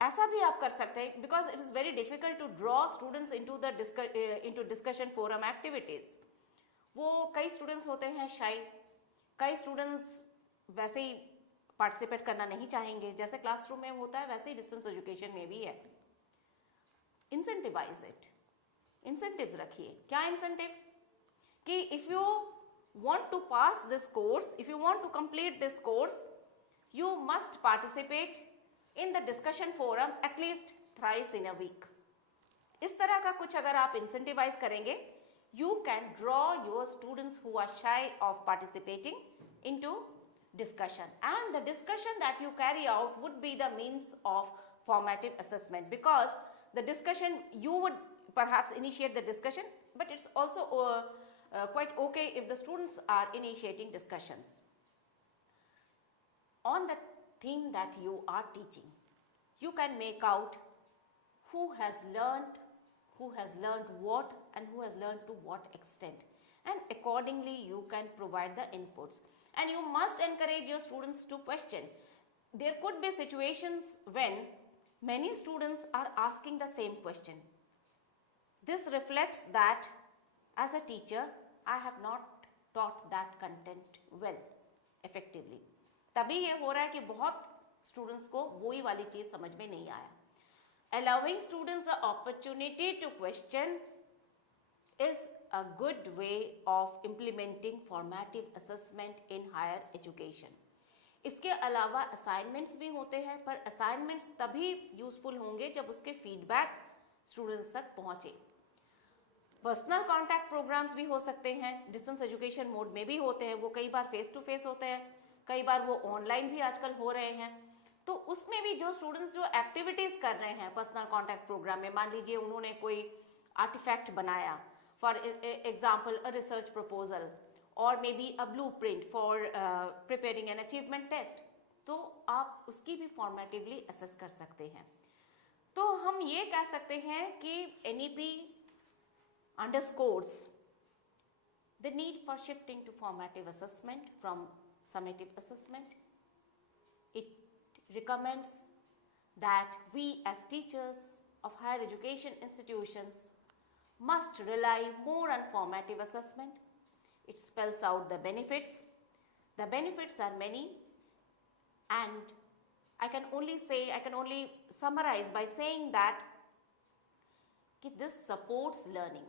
ऐसा भी आप कर सकते हैं, because it is very difficult to draw students into the discussion forum activities. वो कई students होते हैं shy, कई students वैसे ही पार्टिसिपेट करना नहीं चाहेंगे, जैसे क्लासरूम में होता है वैसे ही डिस्टेंस एजुकेशन में भी है. इंसेंटिवाइज इट, इंसेंटिव्स रखिए. क्या इंसेंटिव? कि if you want to pass this course, if you want to complete this course, you must participate in the discussion forum at least thrice in a week. इस तरह का कुछ अगर आप incentivize करेंगे, you can draw your students who are shy of participating into discussion, and the discussion that you carry out would be the means of formative assessment, because the discussion, you would perhaps initiate the discussion, but it's also quite okay if the students are initiating discussions on the theme that you are teaching. You can make out who has learned what, and who has learned to what extent, and accordingly you can provide the inputs. And you must encourage your students to question. There could be situations when many students are asking the same question. This reflects that as a teacher I have not taught that content well, effectively. तभी ये हो रहा है कि बहुत students को वही वाली चीज समझ में नहीं आया. Allowing students the opportunity to question is a good way of implementing formative assessment in higher education. इसके अलावा असाइनमेंट्स भी होते हैं, पर असाइनमेंट्स तभी यूजफुल होंगे जब उसके फीडबैक स्टूडेंट्स तक पहुंचे. पर्सनल कॉन्टैक्ट प्रोग्राम्स भी हो सकते हैं, डिस्टेंस एजुकेशन मोड में भी होते हैं, वो कई बार फेस टू फेस होते हैं, कई बार वो ऑनलाइन भी आजकल हो रहे हैं. तो उसमें भी जो स्टूडेंट्स जो एक्टिविटीज कर रहे हैं पर्सनल कॉन्टैक्ट प्रोग्राम में, मान लीजिए उन्होंने कोई आर्टिफैक्ट बनाया, for example a research proposal और मे be a blueprint for preparing an achievement test, तो आप उसकी भी फॉर्मेटिवली असेस कर सकते हैं. तो हम ये कह सकते हैं कि NEP underscores the need for shifting to formative assessment from summative assessment. It recommends that we as teachers of higher education institutions must rely more on formative assessment. It spells out the benefits. The benefits are many, and I can only summarize by saying that this supports learning.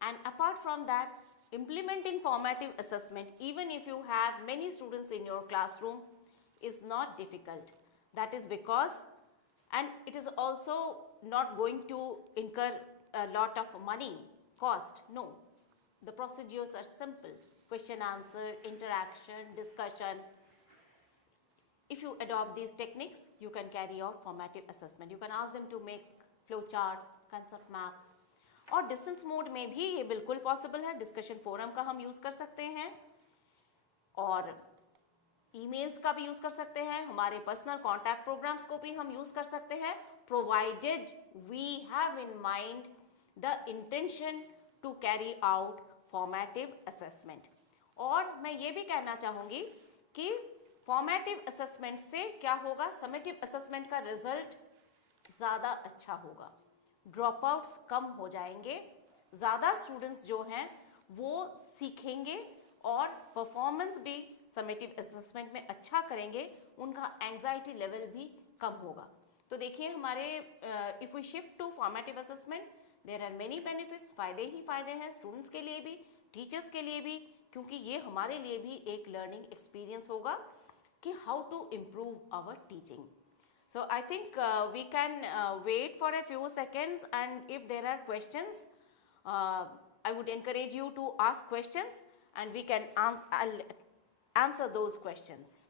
And apart from that, implementing formative assessment, even if you have many students in your classroom, is not difficult. That is because, and it is also not going to incur a lot of money, cost. No, the procedures are simple: question, answer, interaction, discussion. If you adopt these techniques, you can carry out formative assessment. You can ask them to make flow charts, concept maps. और distance mode में भी ये बिल्कुल possible है. Discussion forum का हम use कर सकते हैं और ईमेल्स का भी यूज कर सकते हैं, हमारे पर्सनल कॉन्टैक्ट प्रोग्राम्स को भी हम यूज कर सकते हैं, provided we have in mind the intention to carry out formative assessment. और मैं ये भी कहना चाहूंगी कि फॉर्मेटिव असेसमेंट से क्या होगा, समेटिव असेसमेंट का रिजल्ट ज़्यादा अच्छा होगा, ड्रॉप आउट्स कम हो जाएंगे, ज़्यादा स्टूडेंट्स जो हैं वो सीखेंगे और परफॉर्मेंस भी समेटिव असेसमेंट में अच्छा करेंगे, उनका एंजाइटी लेवल भी कम होगा. तो देखिए हमारे if we shift to formative assessment, there are many benefits. फ़ायदे ही फ़ायदे हैं स्टूडेंट्स के लिए भी, टीचर्स के लिए भी, क्योंकि ये हमारे लिए भी एक लर्निंग एक्सपीरियंस होगा कि how to improve our teaching. So I think we can wait for a few seconds, and if there are questions, I would encourage you to ask questions and we can answer those questions.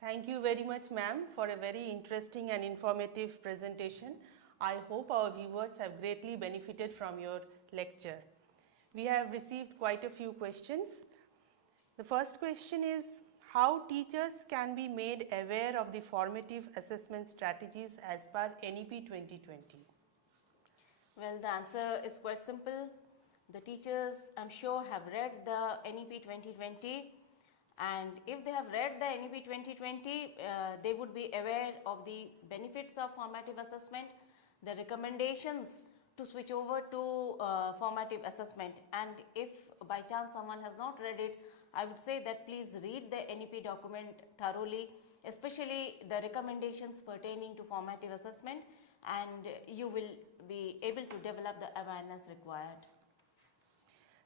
Thank you very much, ma'am, for a very interesting and informative presentation. I hope our viewers have greatly benefited from your lecture. We have received quite a few questions. The first question is, how teachers can be made aware of the formative assessment strategies as per NEP 2020? Well, the answer is quite simple. The teachers, I'm sure, have read the NEP 2020, and if they have read the NEP 2020, they would be aware of the benefits of formative assessment, the recommendations to switch over to formative assessment. And if by chance someone has not read it, I would say that please read the NEP document thoroughly, especially the recommendations pertaining to formative assessment, and you will be able to develop the awareness required.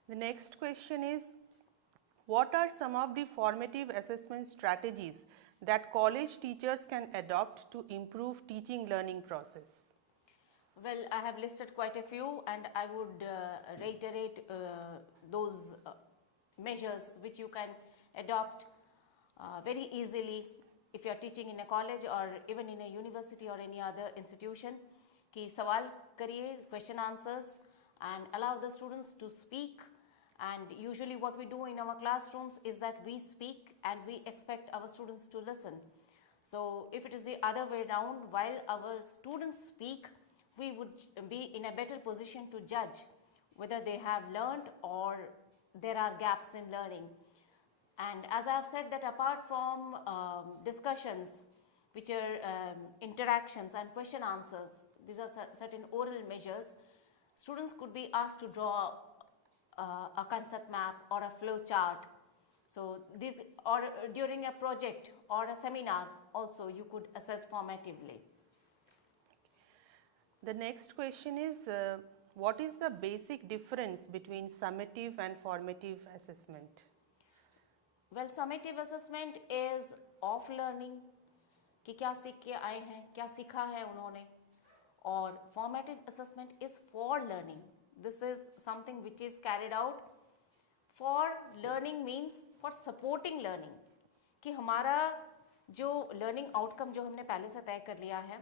The next question is, what are some of the formative assessment strategies that college teachers can adopt to improve teaching learning process? Well, I have listed quite a few, and I would reiterate those measures which you can adopt very easily if you are teaching in a college or even in a university or any other institution. कि सवाल करिए, question answers, and allow the students to speak. And usually what we do in our classrooms is that we speak and we expect our students to listen. So if it is the other way around, while our students speak, we would be in a better position to judge whether they have learned or there are gaps in learning. And as I have said, that apart from discussions, which are interactions and question answers, these are certain oral measures, students could be asked to draw a concept map or a flow chart. So this, or during a project or a seminar also you could assess formatively. The next question is, what is the basic difference between summative and formative assessment? Well, summative assessment is of learning, कि क्या सीख के आए हैं, क्या सीखा है उन्होंने, और formative assessment is for learning. This is something which is carried out for learning, means for supporting learning, कि हमारा जो learning outcome जो हमने पहले से तय कर लिया है,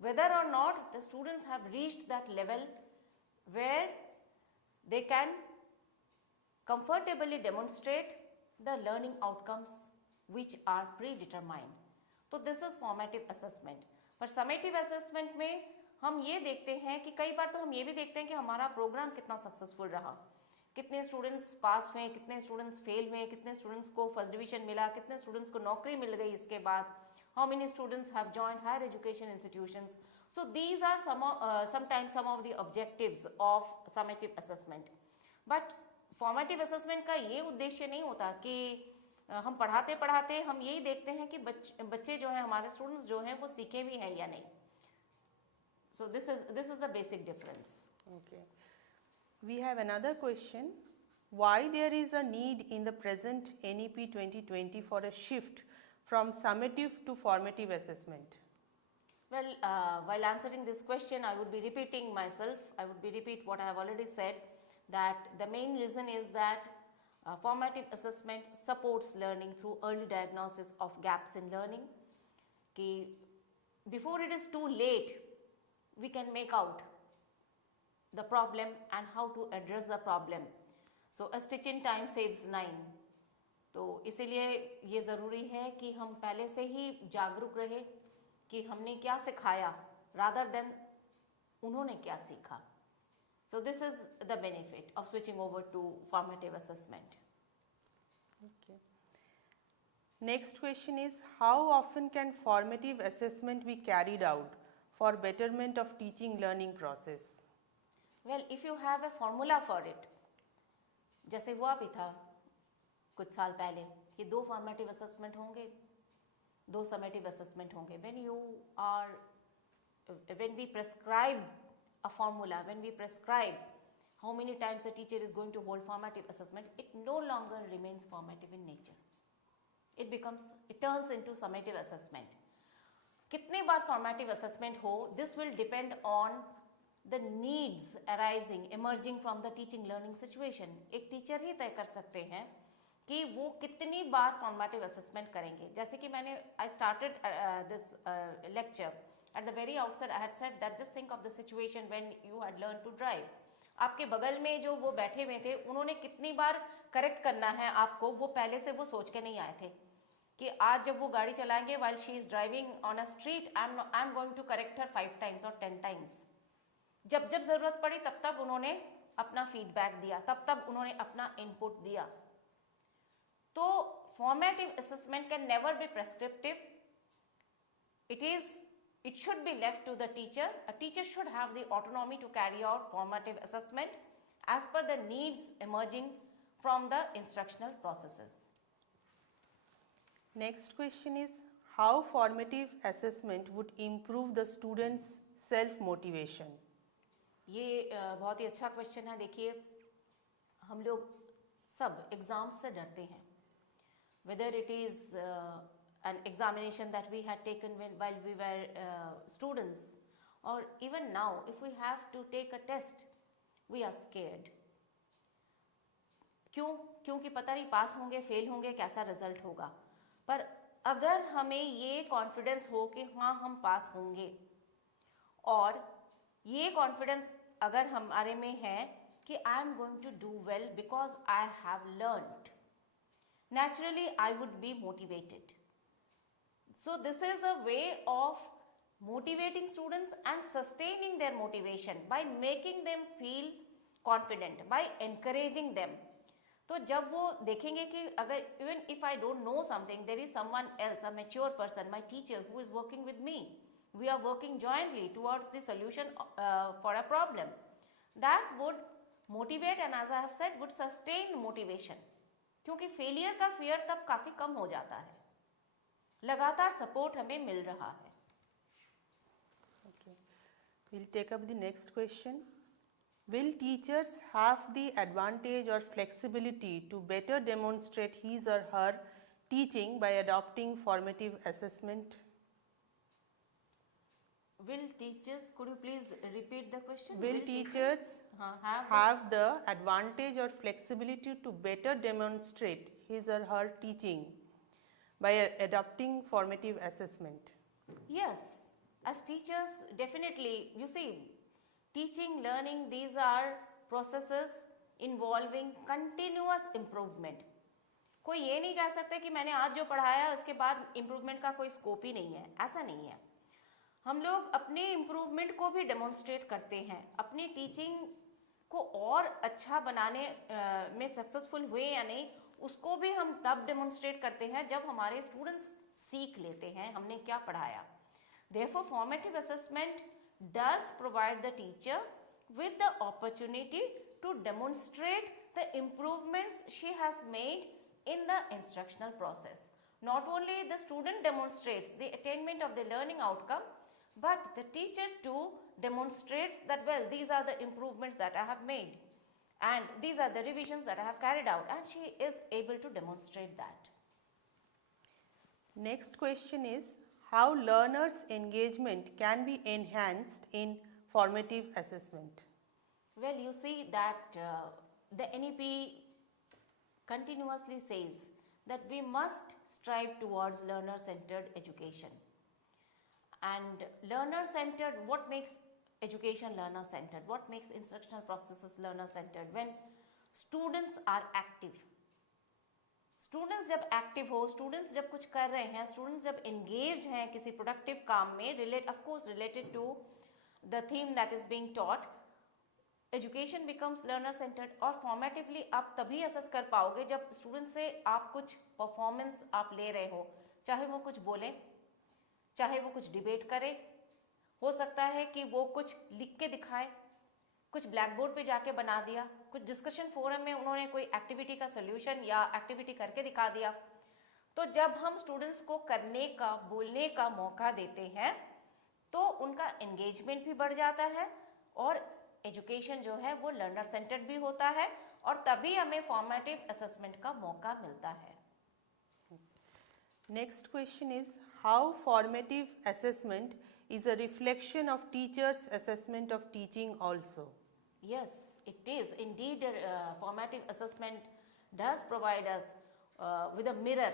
whether or not the students have reached that level where they can comfortably demonstrate the learning outcomes which are predetermined. तो this is formative assessment. पर summative assessment में हम ये देखते हैं कि कई बार तो हम ये भी देखते हैं कि हमारा प्रोग्राम कितना सक्सेसफुल रहा, कितने स्टूडेंट्स पास हुए, कितने स्टूडेंट्स फेल हुए, कितने स्टूडेंट्स को फर्स्ट डिवीजन मिला, कितने स्टूडेंट्स को नौकरी मिल गई इसके बाद, how many students have joined higher education institutions. So these are sometimes some of the objectives of summative assessment. But formative assessment का ये उद्देश्य नहीं होता कि हम पढ़ाते पढ़ाते हम यही देखते हैं कि बच्चे जो हैं, हमारे स्टूडेंट्स जो हैं, वो सीखे भी हैं या नहीं. So this is the basic difference. Okay. We have another question. Why there is a need in the present NEP 2020 for a shift from summative to formative assessment? Well, while answering this question, I would be repeating myself. I would repeat what I have already said, that the main reason is that formative assessment supports learning through early diagnosis of gaps in learning. कि before it is too late, we can make out the problem and how to address the problem. So a stitch in time saves 9. तो इसीलिए ये ज़रूरी है कि हम पहले से ही जागरूक रहे कि हमने क्या सिखाया, rather than उन्होंने क्या सीखा. So this is the benefit of switching over to formative assessment. Okay. Next question is, how often can formative assessment be carried out for betterment of teaching learning process? Well, if you have a formula for it, जैसे हुआ भी था कुछ साल पहले कि 2 formative assessment होंगे, 2 summative assessment होंगे. When we prescribe a formula, when we prescribe how many times a teacher is going to hold formative assessment, it no longer remains formative in nature. It turns into summative assessment. कितने बार formative assessment हो, this will depend on the needs arising, emerging from the teaching learning situation. एक teacher ही तय कर सकते हैं कि वो कितनी बार फॉर्मेटिव असेसमेंट करेंगे. जैसे कि मैंने I started this lecture at the very outset. I had said that just think of the situation when you had learn to drive. आपके बगल में जो वो बैठे हुए थे, उन्होंने कितनी बार करेक्ट करना है आपको, वो पहले से वो सोच के नहीं आए थे कि आज जब वो गाड़ी चलाएंगे while she is driving on a street, I'm going to correct her 5 times or 10 times. जब जब जरूरत पड़ी तब तब उन्होंने अपना फीडबैक दिया, तब तब उन्होंने अपना इनपुट दिया. तो formative assessment can never be prescriptive. It should be left to the teacher. A teacher should have the autonomy to carry out formative assessment as per the needs emerging from the instructional processes. Next question is, how formative assessment would improve the students' self-motivation? ये बहुत ही अच्छा question है. देखिए, हम लोग सब exam से डरते हैं. Whether it is an examination that we had taken while we were students, or even now if we have to take a test, we are scared. क्योंकि पता नहीं पास होंगे, फेल होंगे, कैसा रिजल्ट होगा. पर अगर हमें ये कॉन्फिडेंस हो कि हाँ हम पास होंगे, और ये कॉन्फिडेंस अगर हमारे में है कि I am going to do well because I have learned, naturally I would be motivated. So this is a way of motivating students and sustaining their motivation by making them feel confident, by encouraging them. तो जब वो देखेंगे कि अगर even if I don't know something, there is someone else, a mature person, my teacher, who is working with me. We are working jointly towards the solution for a problem. That would motivate and, as I have said, would sustain motivation. क्योंकि failure का fear तब काफी कम हो जाता है, लगातार support हमें मिल रहा है. Okay, we'll take up the next question. Will teachers have the advantage or flexibility to better demonstrate his or her teaching by adopting formative assessment? Will teachers, could you please repeat the question? Will teachers have the advantage or flexibility to better demonstrate his or her teaching by adopting formative assessment? Yes, as teachers, definitely. You see, teaching, learning, these are processes involving continuous improvement. कोई ये नहीं कह सकते कि मैंने आज जो पढ़ाया उसके बाद इम्प्रूवमेंट का कोई स्कोप ही नहीं है. ऐसा नहीं है. हम लोग अपने इम्प्रूवमेंट को भी डेमोन्स्ट्रेट करते हैं. अपनी टीचिंग को और अच्छा बनाने में सक्सेसफुल हुए या नहीं, उसको भी हम तब डेमोन्स्ट्रेट करते हैं जब हमारे स्टूडेंट्स सीख लेते हैं हमने क्या पढ़ाया. Therefore, formative assessment does provide the teacher with the opportunity to demonstrate the improvements she has made in the instructional process. Not only the student demonstrates the attainment of the learning outcome, but the teacher too demonstrates that, well, these are the improvements that I have made and these are the revisions that I have carried out, and she is able to demonstrate that. Next question is, how learners' engagement can be enhanced in formative assessment? Well, you see that the NEP continuously says that we must strive towards learner-centered education. And learner-centered, what makes education learner-centered? What makes instructional processes learner-centered? When students are active. Students जब active हो, students जब कुछ कर रहे हैं, students जब engaged हैं किसी प्रोडक्टिव काम में, related to the theme that is being taught, education becomes learner centred. और फॉर्मेटिवली आप तभी असेस कर पाओगे जब स्टूडेंट से आप कुछ परफॉर्मेंस आप ले रहे हो, चाहे वो कुछ बोले, चाहे वो कुछ डिबेट करे, हो सकता है कि वो कुछ लिख के दिखाए, कुछ ब्लैक बोर्ड पे जाके बना दिया, कुछ डिस्कशन फोरम में उन्होंने कोई एक्टिविटी का सोल्यूशन या एक्टिविटी करके दिखा दिया. तो जब हम स्टूडेंट्स को करने का, बोलने का मौका देते हैं तो उनका एंगेजमेंट भी बढ़ जाता है और एजुकेशन जो है वो लर्नर सेंटर्ड भी होता है और तभी हमें फॉर्मेटिव असेसमेंट का मौका मिलता है. Next question is, how formative assessment is a reflection of teachers' assessment of teaching also? Yes, it is. Indeed, formative assessment does provide us with a mirror.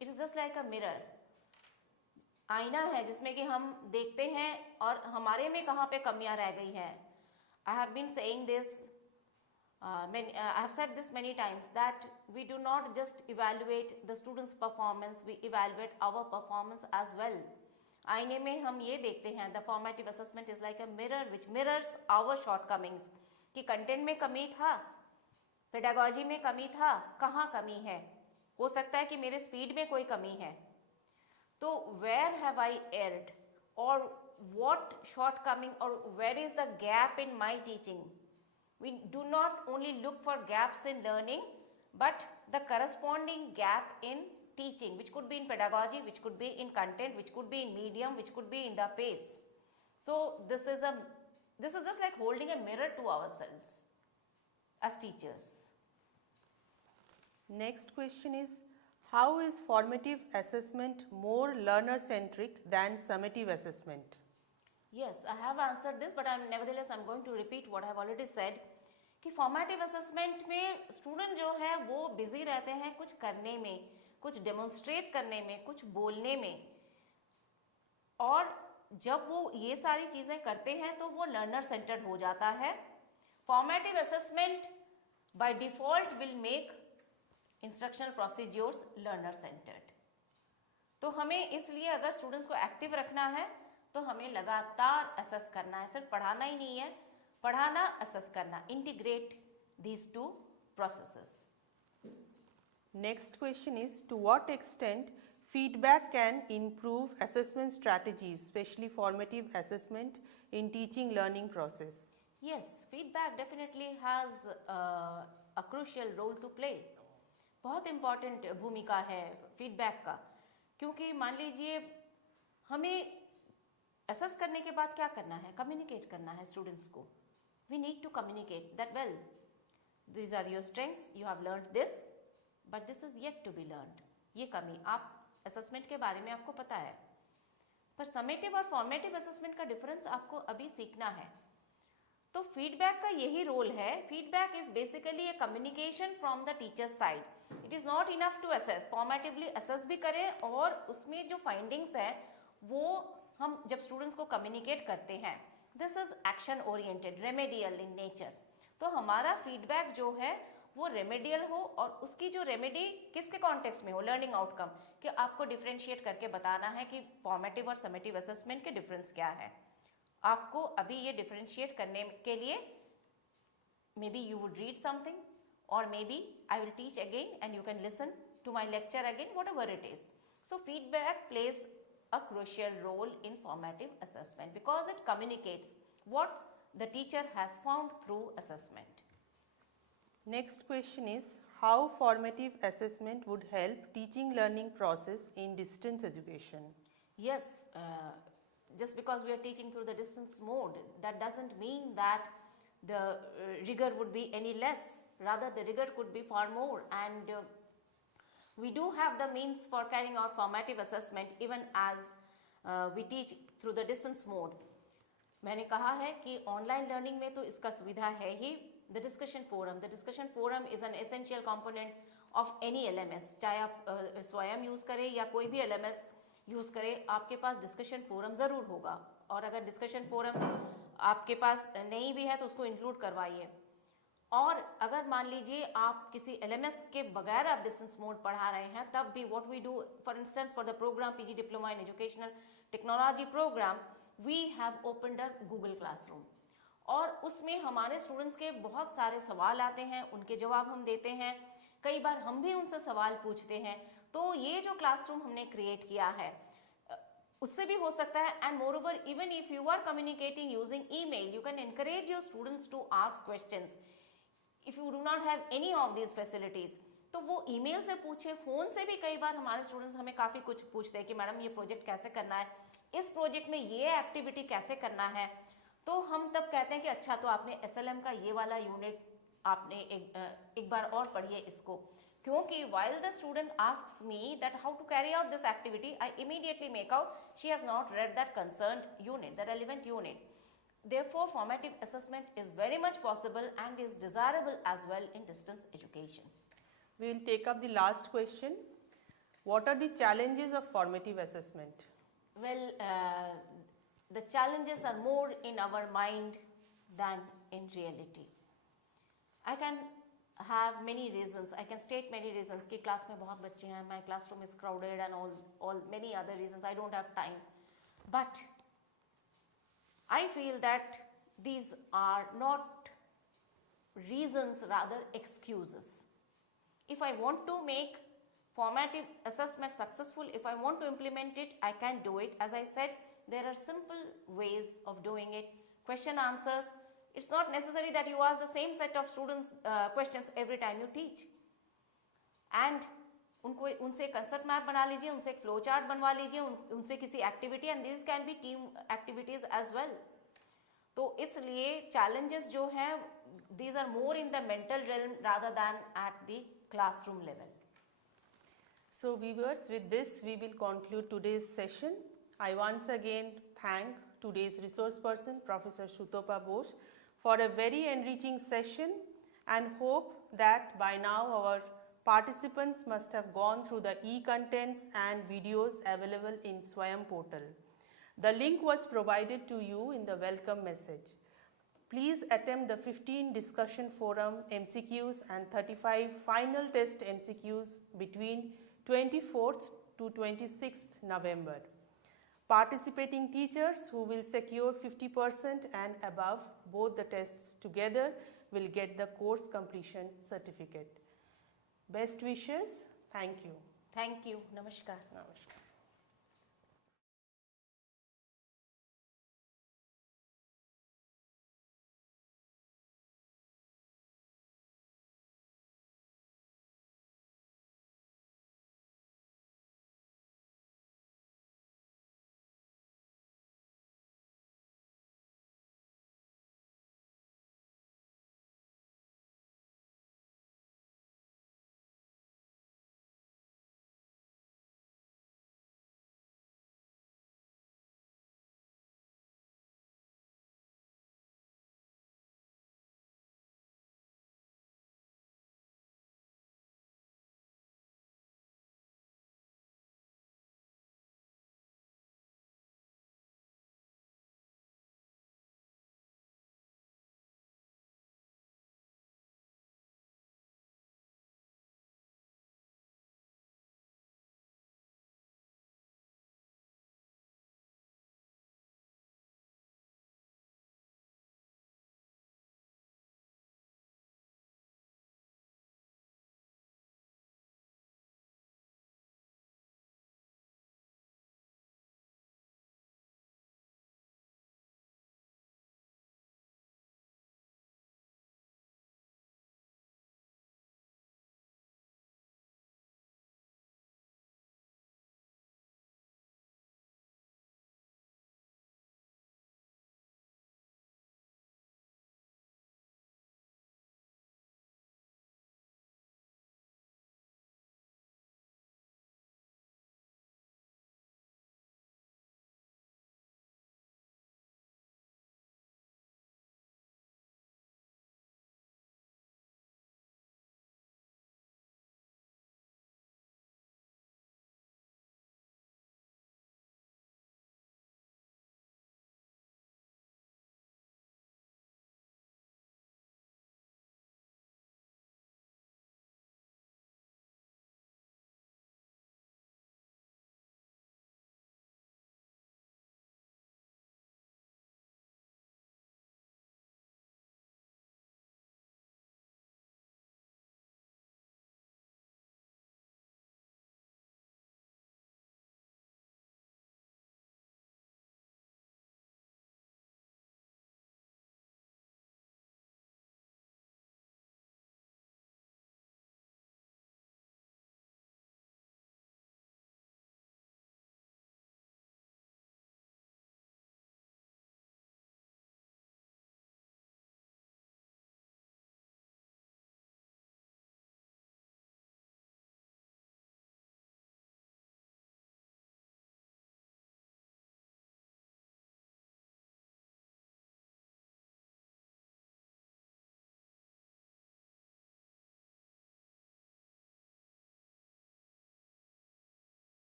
It is just like a mirror. आईना है जिसमें कि हम देखते हैं और हमारे में कहाँ पे कमियां रह गई हैं. I have been saying this, I have said this many times, that we do not just evaluate the students' performance, we evaluate our performance as well. आईने में हम ये देखते हैं, the formative assessment is like a mirror which mirrors our shortcomings. कि content में कमी था, पेडागोजी में कमी था, कहाँ कमी है. हो सकता है कि मेरे स्पीड में कोई कमी है. तो where have I erred, or what shortcoming, or where is the gap in my teaching? We do not only look for gaps in learning, but the corresponding gap in teaching, which could be in pedagogy, which could be in content, which could be in medium, which could be in the pace. So this is just like holding a mirror to ourselves as teachers. Next question is, how is formative assessment more learner-centric than summative assessment? Yes, I have answered this, but nevertheless I'm going to repeat what I have already said. कि formative assessment में student जो है वो busy रहते हैं कुछ करने में, कुछ demonstrate करने में, कुछ बोलने में, और जब वो ये सारी चीज़ें करते हैं तो वो learner centered हो जाता है. Formative assessment by default will make instructional procedures learner centred. तो हमें इसलिए अगर स्टूडेंट्स को एक्टिव रखना है तो हमें लगातार असेस करना है. सिर्फ पढ़ाना ही नहीं है, पढ़ाना, असेस करना, integrate these two processes. Next question is, to what extent feedback can improve assessment strategies, especially formative assessment in teaching learning process? Yes, feedback definitely has a crucial role to play. बहुत important भूमिका है feedback का, क्योंकि मान लीजिए हमें assess करने के बाद क्या करना है, कम्युनिकेट करना है स्टूडेंट्स को. We need to communicate that well, these are your strengths, you have learned this, but this is yet to be learned. ये कमी आप असेसमेंट के बारे में आपको पता है, पर समेटिव और फॉर्मेटिव असेसमेंट का डिफरेंस आपको अभी सीखना है. तो फीडबैक का यही रोल है. Feedback is basically a communication from the teacher side. It is not enough to assess. Formatively assess भी करें और उसमें जो फाइंडिंग्स है वो हम जब स्टूडेंट्स को कम्युनिकेट करते हैं, this is action oriented, remedial in nature. तो हमारा फीडबैक जो है वो रेमेडियल हो, और उसकी जो रेमेडी किसके कॉन्टेक्स्ट में हो, लर्निंग आउटकम, कि आपको डिफ्रेंशिएट करके बताना है कि फॉर्मेटिव और समेटिव असेसमेंट के डिफरेंस क्या है. आपको अभी ये डिफरेंशिएट करने के लिए may be you would read something, or maybe I will teach again and you can listen to my lecture again, whatever it is. So feedback plays a crucial role in formative assessment because it communicates what the teacher has found through assessment. Next question is, how formative assessment would help teaching learning process in distance education? Yes, just because we are teaching through the distance mode, that doesn't mean that the rigor would be any less. Rather, the rigor could be far more, and we do have the means for carrying out formative assessment even as we teach through the distance mode. मैंने कहा है कि online learning में तो इसका सुविधा है ही. The discussion forum is an essential component of any LMS. चाहे आप स्वयं यूज़ करें या कोई भी LMS यूज़ करें, आपके पास डिस्कशन फोरम ज़रूर होगा. और अगर डिस्कशन फोरम आपके पास नहीं भी है तो उसको इंक्लूड करवाइए. और अगर मान लीजिए आप किसी LMS के बगैर आप डिस्टेंस मोड पढ़ा रहे हैं, तब भी what we do, for instance for the programme PG diploma in educational technology programme, we have opened a Google classroom. और उसमें हमारे स्टूडेंट्स के बहुत सारे सवाल आते हैं, उनके जवाब हम देते हैं, कई बार हम भी उनसे सवाल पूछते हैं. तो ये जो क्लासरूम हमने क्रिएट किया है उससे भी हो सकता है. And moreover, even if you are communicating using email, you can encourage your students to ask questions. If you do not have any of these facilities, तो वो ईमेल से पूछे, फोन से भी कई बार हमारे स्टूडेंट्स हमें काफ़ी कुछ पूछते हैं कि मैडम ये प्रोजेक्ट कैसे करना है, इस प्रोजेक्ट में ये एक्टिविटी कैसे करना है. तो हम तब कहते हैं कि अच्छा, तो आपने SLM का ये वाला यूनिट आपने एक बार और पढ़िए इसको, क्योंकि while the student asks me that how to carry out this activity, I immediately make out she has not read that concerned unit, the relevant unit. Therefore, formative assessment is very much possible and is desirable as well in distance education. We will take up the last question. What are the challenges of formative assessment? Well, the challenges are more in our mind than in reality. I can have many reasons. I can state many reasons कि class में बहुत बच्चे हैं, my classroom is crowded and all many other reasons. I don't have time. But I feel that these are not reasons, rather excuses. If I want to make formative assessment successful, if I want to implement it, I can do it. As I said, there are simple ways of doing it. Question answers. It's not necessary that you ask the same set of students questions every time you teach. And उनसे concept map बना लीजिए, उनसे एक flow chart बनवा लीजिए, उनसे किसी activity, and these can be team activities as well. तो इसलिए challenges जो हैं, these are more in the mental realm rather than at the classroom level. So viewers, with this we will conclude today's session. I once again thank today's resource person, Professor Sutapa Bose, for a very enriching session, and hope that by now our participants must have gone through the e-contents and videos available in Swayam portal. The link was provided to you in the welcome message. Please attempt the 15 discussion forum MCQs and 35 final test MCQs between 24th to 26th November. Participating teachers who will secure 50% and above both the tests together will get the course completion certificate. Best wishes. Thank you. Thank you. Namaskar. Namaskar.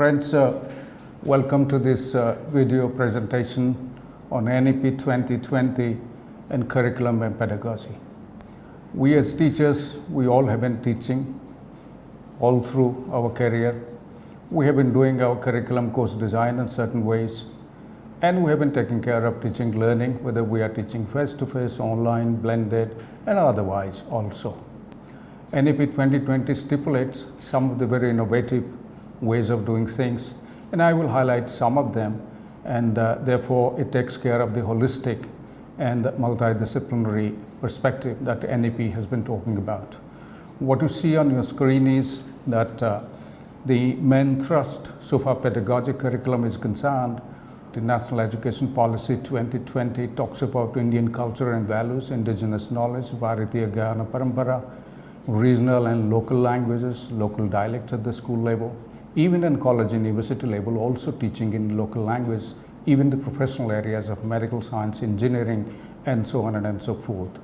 Friends, welcome to this video presentation on NEP 2020 and curriculum and pedagogy. We as teachers, we all have been teaching all through our career. We have been doing our curriculum course design in certain ways, and we have been taking care of teaching learning, whether we are teaching face-to-face, online, blended, and otherwise also. NEP 2020 stipulates some of the very innovative ways of doing things, and I will highlight some of them, and therefore it takes care of the holistic and multidisciplinary perspective that NEP has been talking about. What you see on your screen is that the main thrust so far pedagogic curriculum is concerned. The National Education Policy 2020 talks about Indian culture and values, indigenous knowledge, Bharatiya Gyana Parampara, regional and local languages, local dialects at the school level, even in college and university level, also teaching in local language, even the professional areas of medical science, engineering, and so on and so forth.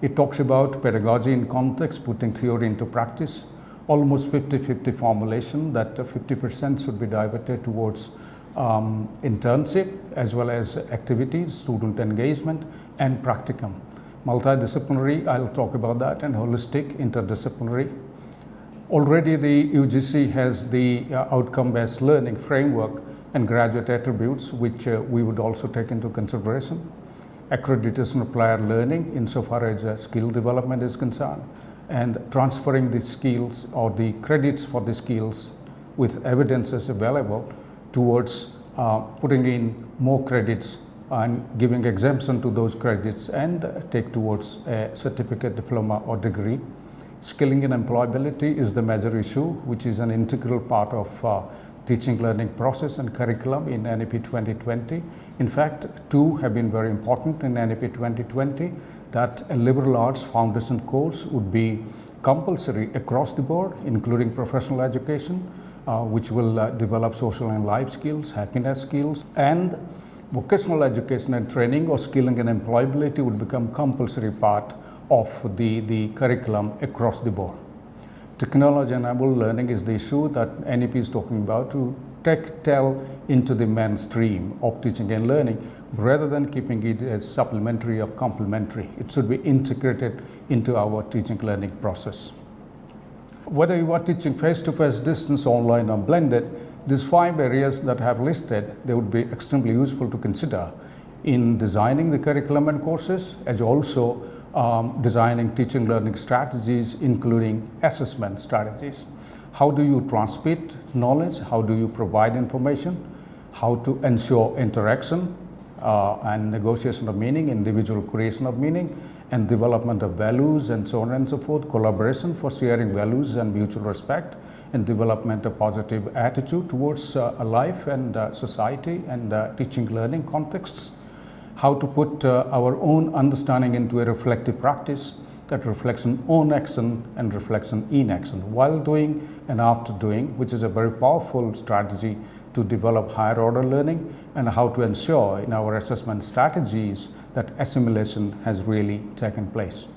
It talks about pedagogy in context, putting theory into practice, almost 50-50 formulation that 50% should be diverted towards internship as well as activities, student engagement, and practicum. Multidisciplinary, I'll talk about that, and holistic, interdisciplinary. Already the UGC has the outcome-based learning framework and graduate attributes, which we would also take into consideration. Accreditation of prior learning insofar as skill development is concerned, and transferring the skills or the credits for the skills with evidences available towards putting in more credits and giving exemption to those credits and take towards a certificate, diploma, or degree. Skilling and employability is the major issue, which is an integral part of teaching learning process and curriculum in NEP 2020. In fact, two have been very important in NEP 2020, that a liberal arts foundation course would be compulsory across the board, including professional education, which will develop social and life skills, happiness skills, and vocational education and training or skilling and employability would become compulsory part of the curriculum across the board. Technology-enabled learning is the issue that NEP is talking about, to tell into the mainstream of teaching and learning, rather than keeping it as supplementary or complementary. It should be integrated into our teaching learning process. Whether you are teaching face-to-face, distance, online, or blended, these 5 areas that I have listed, they would be extremely useful to consider in designing the curriculum and courses, as also designing teaching learning strategies, including assessment strategies. How do you transmit knowledge? How do you provide information? How to ensure interaction and negotiation of meaning, individual creation of meaning, and development of values, and so on and so forth, collaboration for sharing values and mutual respect, and development of positive attitude towards life and society and teaching learning contexts. How to put our own understanding into a reflective practice that reflects on own action and reflection in action, while doing and after doing, which is a very powerful strategy to develop higher order learning, and how to ensure in our assessment strategies that assimilation has really taken place.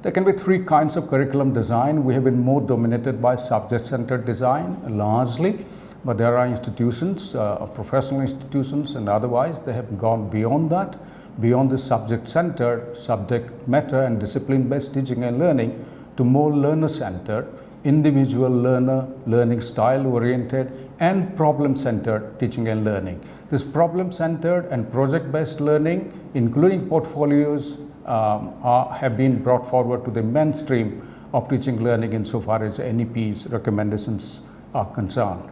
There can be 3 kinds of curriculum design. We have been more dominated by subject-centered design largely, but there are institutions, professional institutions and otherwise, they have gone beyond that, beyond the subject-centered, subject matter and discipline-based teaching and learning, to more learner-centered, individual learner, learning style-oriented, and problem-centered teaching and learning. This problem-centered and project-based learning, including portfolios, have been brought forward to the mainstream of teaching learning insofar as NEP's recommendations are concerned.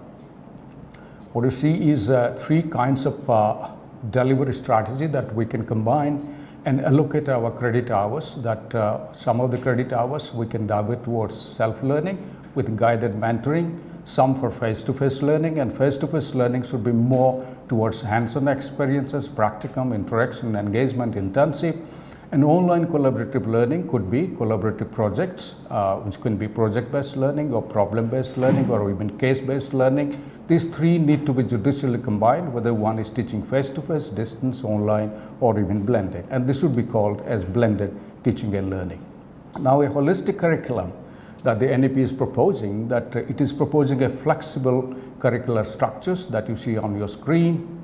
What you see is 3 kinds of delivery strategy that we can combine and allocate our credit hours, that some of the credit hours we can divert towards self-learning with guided mentoring, some for face-to-face learning, and face-to-face learning should be more towards hands-on experiences, practicum, interaction, engagement, internship, and online collaborative learning could be collaborative projects, which can be project-based learning or problem-based learning or even case-based learning. These 3 need to be judiciously combined, whether one is teaching face-to-face, distance, online, or even blended. And this would be called as blended teaching and learning. Now, a holistic curriculum that the NEP is proposing, that it is proposing a flexible curricular structures that you see on your screen,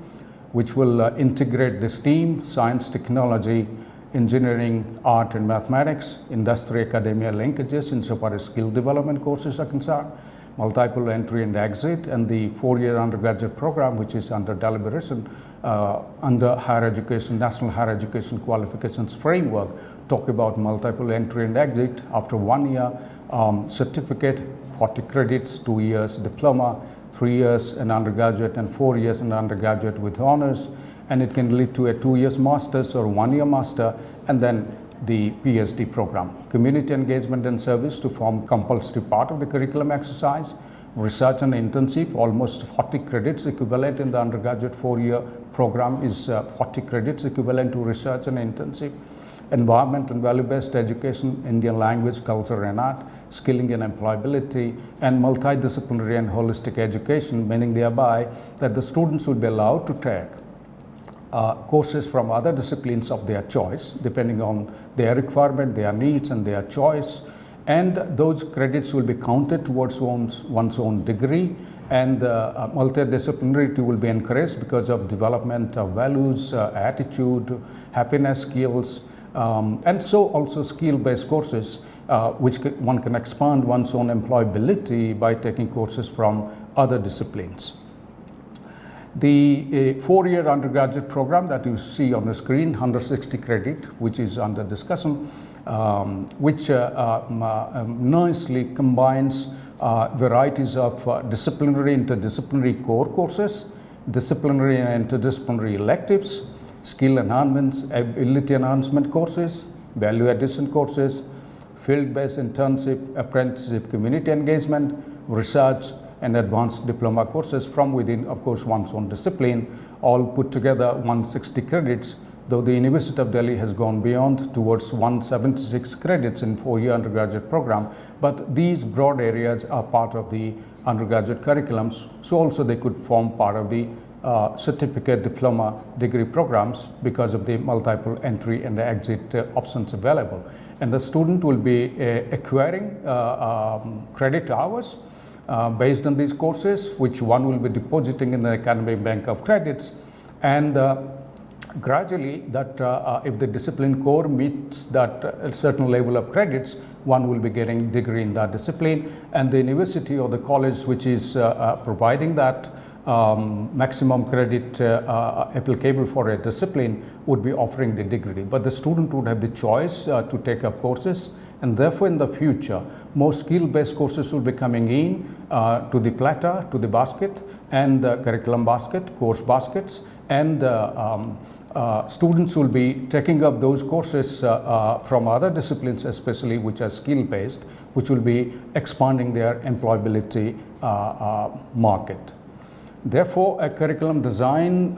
which will integrate the STEAM, science, technology, engineering, art and mathematics, industry, academia linkages insofar as skill development courses are concerned, multiple entry and exit, and the 4-year undergraduate program, which is under deliberation under higher education, National Higher Education Qualifications Framework, talk about multiple entry and exit after 1 year, certificate, 40 credits, 2 years diploma, 3 years an undergraduate and 4 years an undergraduate with honors, and it can lead to a 2 years master's or 1 year master, and then the PhD program. Community engagement and service to form compulsory part of the curriculum exercise. Research and internship, almost 40 credits equivalent in the undergraduate 4-year program is 40 credits equivalent to research and internship. Environment and value-based education, Indian language, culture and art, skilling and employability, and multidisciplinary and holistic education, meaning thereby that the students will be allowed to take courses from other disciplines of their choice, depending on their requirement, their needs and their choice, and those credits will be counted towards one's own degree, and multidisciplinarity will be encouraged because of development of values, attitude, happiness skills, and so also skill-based courses which one can expand one's own employability by taking courses from other disciplines. The 4-year undergraduate program that you see on the screen, 160 credit, which is under discussion, which nicely combines varieties of disciplinary, interdisciplinary core courses, disciplinary and interdisciplinary electives, skill enhancements, ability enhancement courses, value addition courses, field-based internship, apprenticeship, community engagement, research, and advanced diploma courses from within, of course, one's own discipline, all put together 160 credits, though the University of Delhi has gone beyond towards 176 credits in 4-year undergraduate program, but these broad areas are part of the undergraduate curriculums, so also they could form part of the certificate, diploma, degree programs because of the multiple entry and exit options available. And the student will be acquiring credit hours based on these courses, which one will be depositing in the academic bank of credits, and gradually that if the discipline core meets that certain level of credits, one will be getting degree in that discipline, and the university or the college which is providing that maximum credit applicable for a discipline would be offering the degree, but the student would have the choice to take up courses, and therefore in the future more skill-based courses will be coming in to the platter, to the basket, and the curriculum basket, course baskets, and students will be taking up those courses from other disciplines, especially which are skill-based, which will be expanding their employability market. Therefore, a curriculum design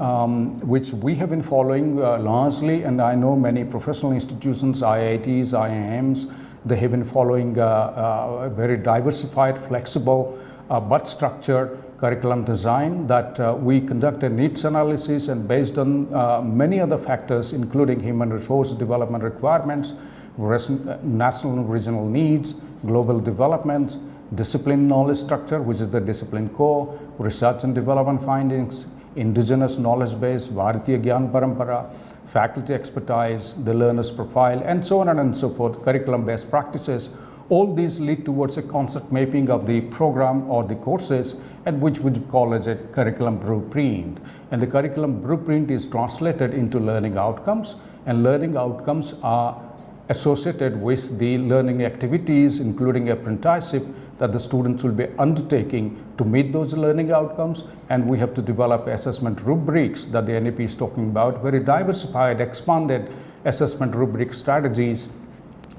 which we have been following largely, and I know many professional institutions, IITs, IIMs, they have been following a very diversified, flexible, but structured curriculum design that we conducted needs analysis, and based on many other factors, including human resource development requirements, national and regional needs, global developments, discipline knowledge structure, which is the discipline core, research and development findings, indigenous knowledge base, Bharatiya Gyan Parampara, faculty expertise, the learner's profile, and so on and so forth, curriculum based practices. All these lead towards a concept mapping of the program or the courses, and which we call as a curriculum blueprint. And the curriculum blueprint is translated into learning outcomes, and learning outcomes are associated with the learning activities, including apprenticeship, that the students will be undertaking to meet those learning outcomes, and we have to develop assessment rubrics that the NEP is talking about, very diversified, expanded assessment rubric strategies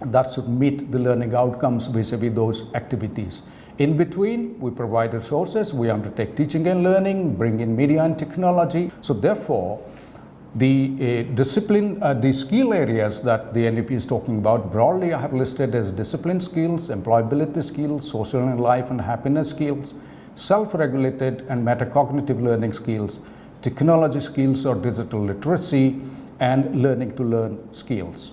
that should meet the learning outcomes vis-a-vis those activities. In between, we provide resources, we undertake teaching and learning, bring in media and technology. So therefore, the discipline, the skill areas that the NEP is talking about, broadly I have listed as discipline skills, employability skills, social and life and happiness skills, self-regulated and metacognitive learning skills, technology skills or digital literacy, and learning to learn skills.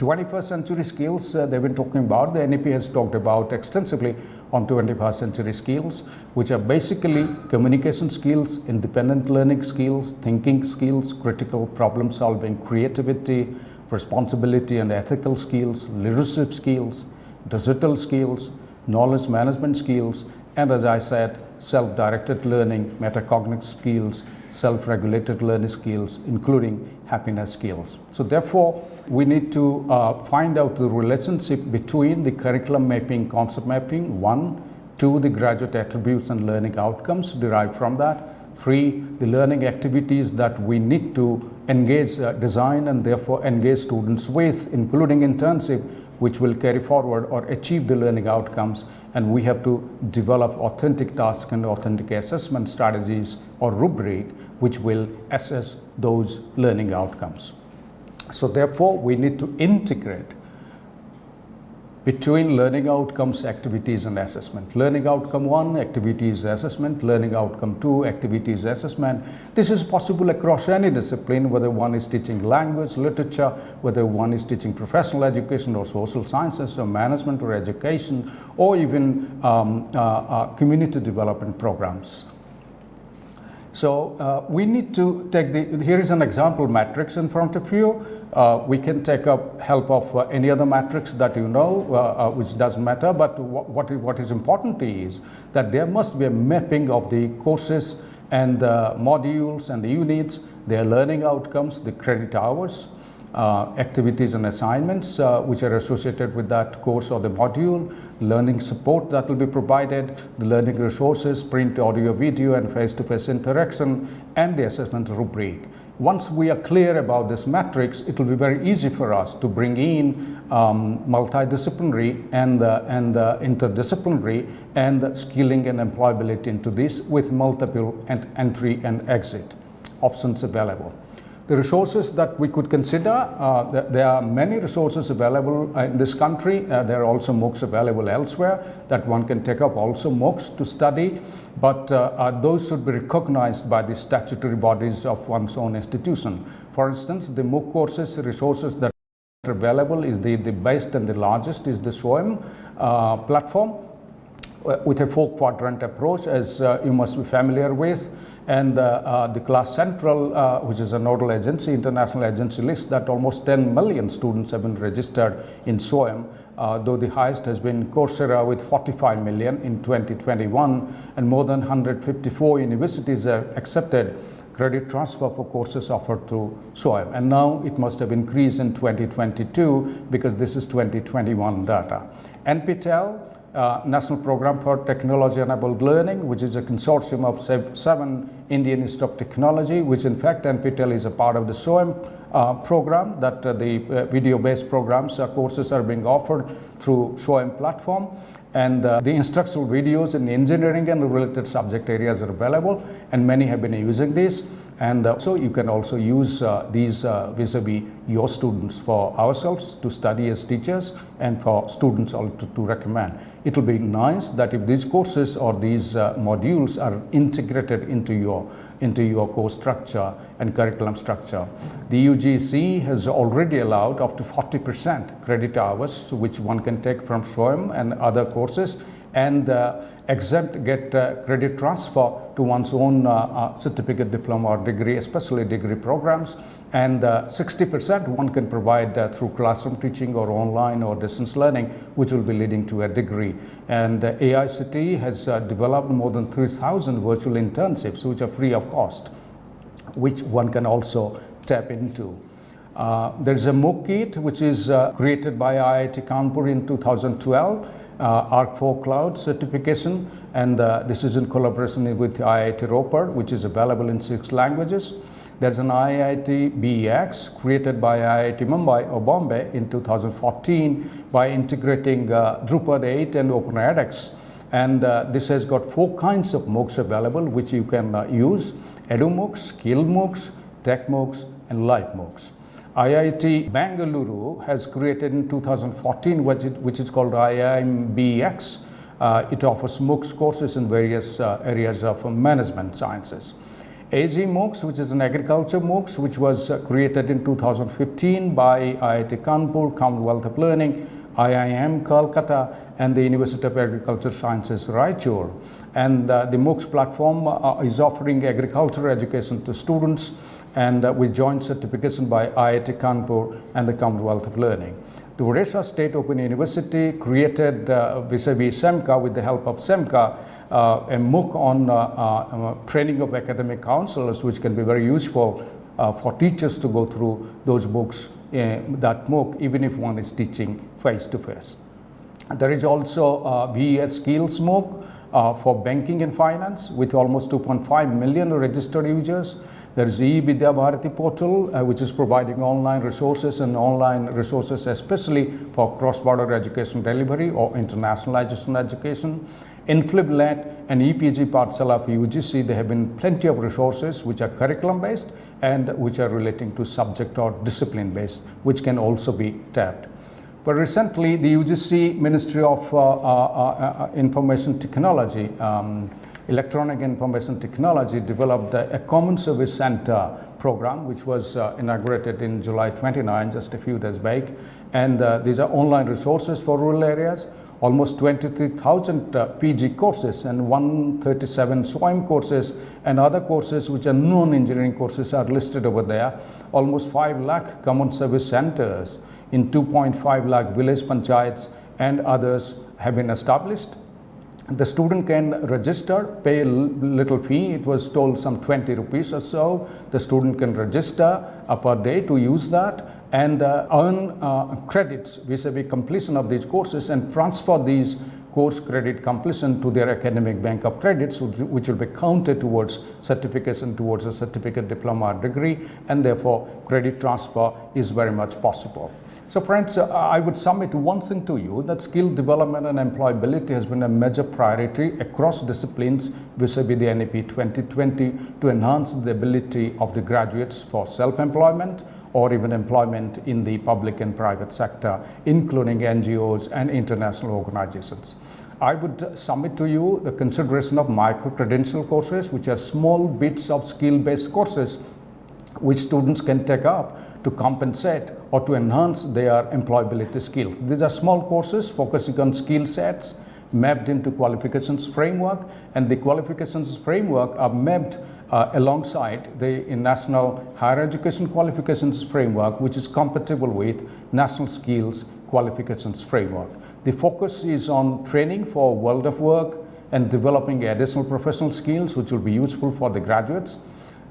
21st century skills they've been talking about. The NEP has talked about extensively on 21st century skills, which are basically communication skills, independent learning skills, thinking skills, critical problem solving, creativity, responsibility and ethical skills, leadership skills, digital skills, knowledge management skills, and as I said, self-directed learning, metacognitive skills, self-regulated learning skills, including happiness skills. So therefore, we need to find out the relationship between the curriculum mapping, concept mapping, 1, 2, the graduate attributes and learning outcomes derived from that, 3, the learning activities that we need to engage, design and therefore engage students with, including internship, which will carry forward or achieve the learning outcomes, and we have to develop authentic task and authentic assessment strategies or rubric which will assess those learning outcomes. So therefore, we need to integrate between learning outcomes, activities and assessment. Learning outcome 1, activities assessment. Learning outcome 2, activities assessment. This is possible across any discipline, whether one is teaching language, literature, whether one is teaching professional education or social sciences or management or education, or even community development programs. So we need to take here is an example matrix in front of you. We can take up help of any other matrix that you know, which doesn't matter, but what is important is that there must be a mapping of the courses and the modules and the units, their learning outcomes, the credit hours, activities and assignments which are associated with that course or the module, learning support that will be provided, the learning resources, print, audio, video and face-to-face interaction, and the assessment rubric. Once we are clear about this matrix, it will be very easy for us to bring in multidisciplinary and interdisciplinary and skilling and employability into this with multiple entry and exit options available. The resources that we could consider, there are many resources available in this country. There are also MOOCs available elsewhere that one can take up also MOOCs to study, but those should be recognized by the statutory bodies of one's own institution. For instance, the MOOC courses resources that are available is the best and the largest is the SWOEM platform with a 4-quadrant approach, as you must be familiar with. And the Class Central, which is a nodal agency, international agency, lists that almost 10 million students have been registered in SWOEM, though the highest has been Coursera with 45 million in 2021, and more than 154 universities have accepted credit transfer for courses offered through SWOEM. And now it must have increased in 2022 because this is 2021 data. NPTEL, National Program for Technology-Enabled Learning, which is a consortium of 7 Indian Institute of Technology, which in fact NPTEL is a part of the SWOEM program, that the video-based programs, courses are being offered through SWOEM platform. And the instructional videos in engineering and related subject areas are available, and many have been using this. And so you can also use these vis-a-vis your students for ourselves to study as teachers and for students also to recommend. It will be nice that if these courses or these modules are integrated into your course structure and curriculum structure. The UGC has already allowed up to 40% credit hours, which one can take from SWOEM and other courses, and get credit transfer to one's own certificate, diploma or degree, especially degree programs, and 60% one can provide through classroom teaching or online or distance learning, which will be leading to a degree. And AICTE has developed more than 3,000 virtual internships which are free of cost, which one can also tap into. There is a MOOC kit which is created by IIT Kanpur in 2012, ARC4 Cloud certification, and this is in collaboration with IIT Ropar, which is available in 6 languages. There's an IIT BEX created by IIT Mumbai or Bombay in 2014 by integrating Drupal 8 and OpenEdX. And this has got 4 kinds of MOOCs available which you can use: Edu MOOCs, Skill MOOCs, Tech MOOCs, and Live MOOCs. IIT Bangalore has created in 2014 which is called IIMBX. It offers MOOCs courses in various areas of management sciences. AG MOOCs, which is an agriculture MOOCs, which was created in 2015 by IIT Kanpur, Commonwealth of Learning, IIM Kolkata, and the University of Agriculture Sciences, Raichur. And the MOOCs platform is offering agriculture education to students, and with joint certification by IIT Kanpur and the Commonwealth of Learning. The Odisha State Open University created vis-a-vis SEMCA, with the help of SEMCA, a MOOC on training of academic counselors, which can be very useful for teachers to go through those books, that MOOC, even if one is teaching face-to-face. There is also VES Skills MOOC for banking and finance, with almost 2.5 million registered users. There is the E-Vidya Bharati portal, which is providing online resources especially for cross-border education delivery or internationalization education. InflibLet and EPG Pathshala for UGC, there have been plenty of resources which are curriculum-based and which are relating to subject or discipline-based, which can also be tapped. But recently, the UGC Ministry of Information Technology, Electronic Information Technology, developed a Common Service Center program, which was inaugurated in July 29, just a few days back. And these are online resources for rural areas. Almost 23,000 PG courses and 137 SWAYAM courses and other courses which are non-engineering courses are listed over there. Almost 5 lakh common service centers in 2.5 lakh village panchayats and others have been established. The student can register, pay a little fee. It was told some 20 rupees or so. The student can register per day to use that and earn credits vis-a-vis completion of these courses and transfer these course credit completion to their academic bank of credits, which will be counted towards certification, towards a certificate, diploma, or degree, and therefore credit transfer is very much possible. So friends, I would submit one thing to you, that skill development and employability has been a major priority across disciplines vis-a-vis the NEP 2020 to enhance the ability of the graduates for self-employment or even employment in the public and private sector, including NGOs and international organizations. I would submit to you the consideration of micro-credential courses, which are small bits of skill-based courses which students can take up to compensate or to enhance their employability skills. These are small courses focusing on skill sets mapped into qualifications framework, and the qualifications framework are mapped alongside the National Higher Education Qualifications Framework, which is compatible with National Skills Qualifications Framework. The focus is on training for world of work and developing additional professional skills which will be useful for the graduates.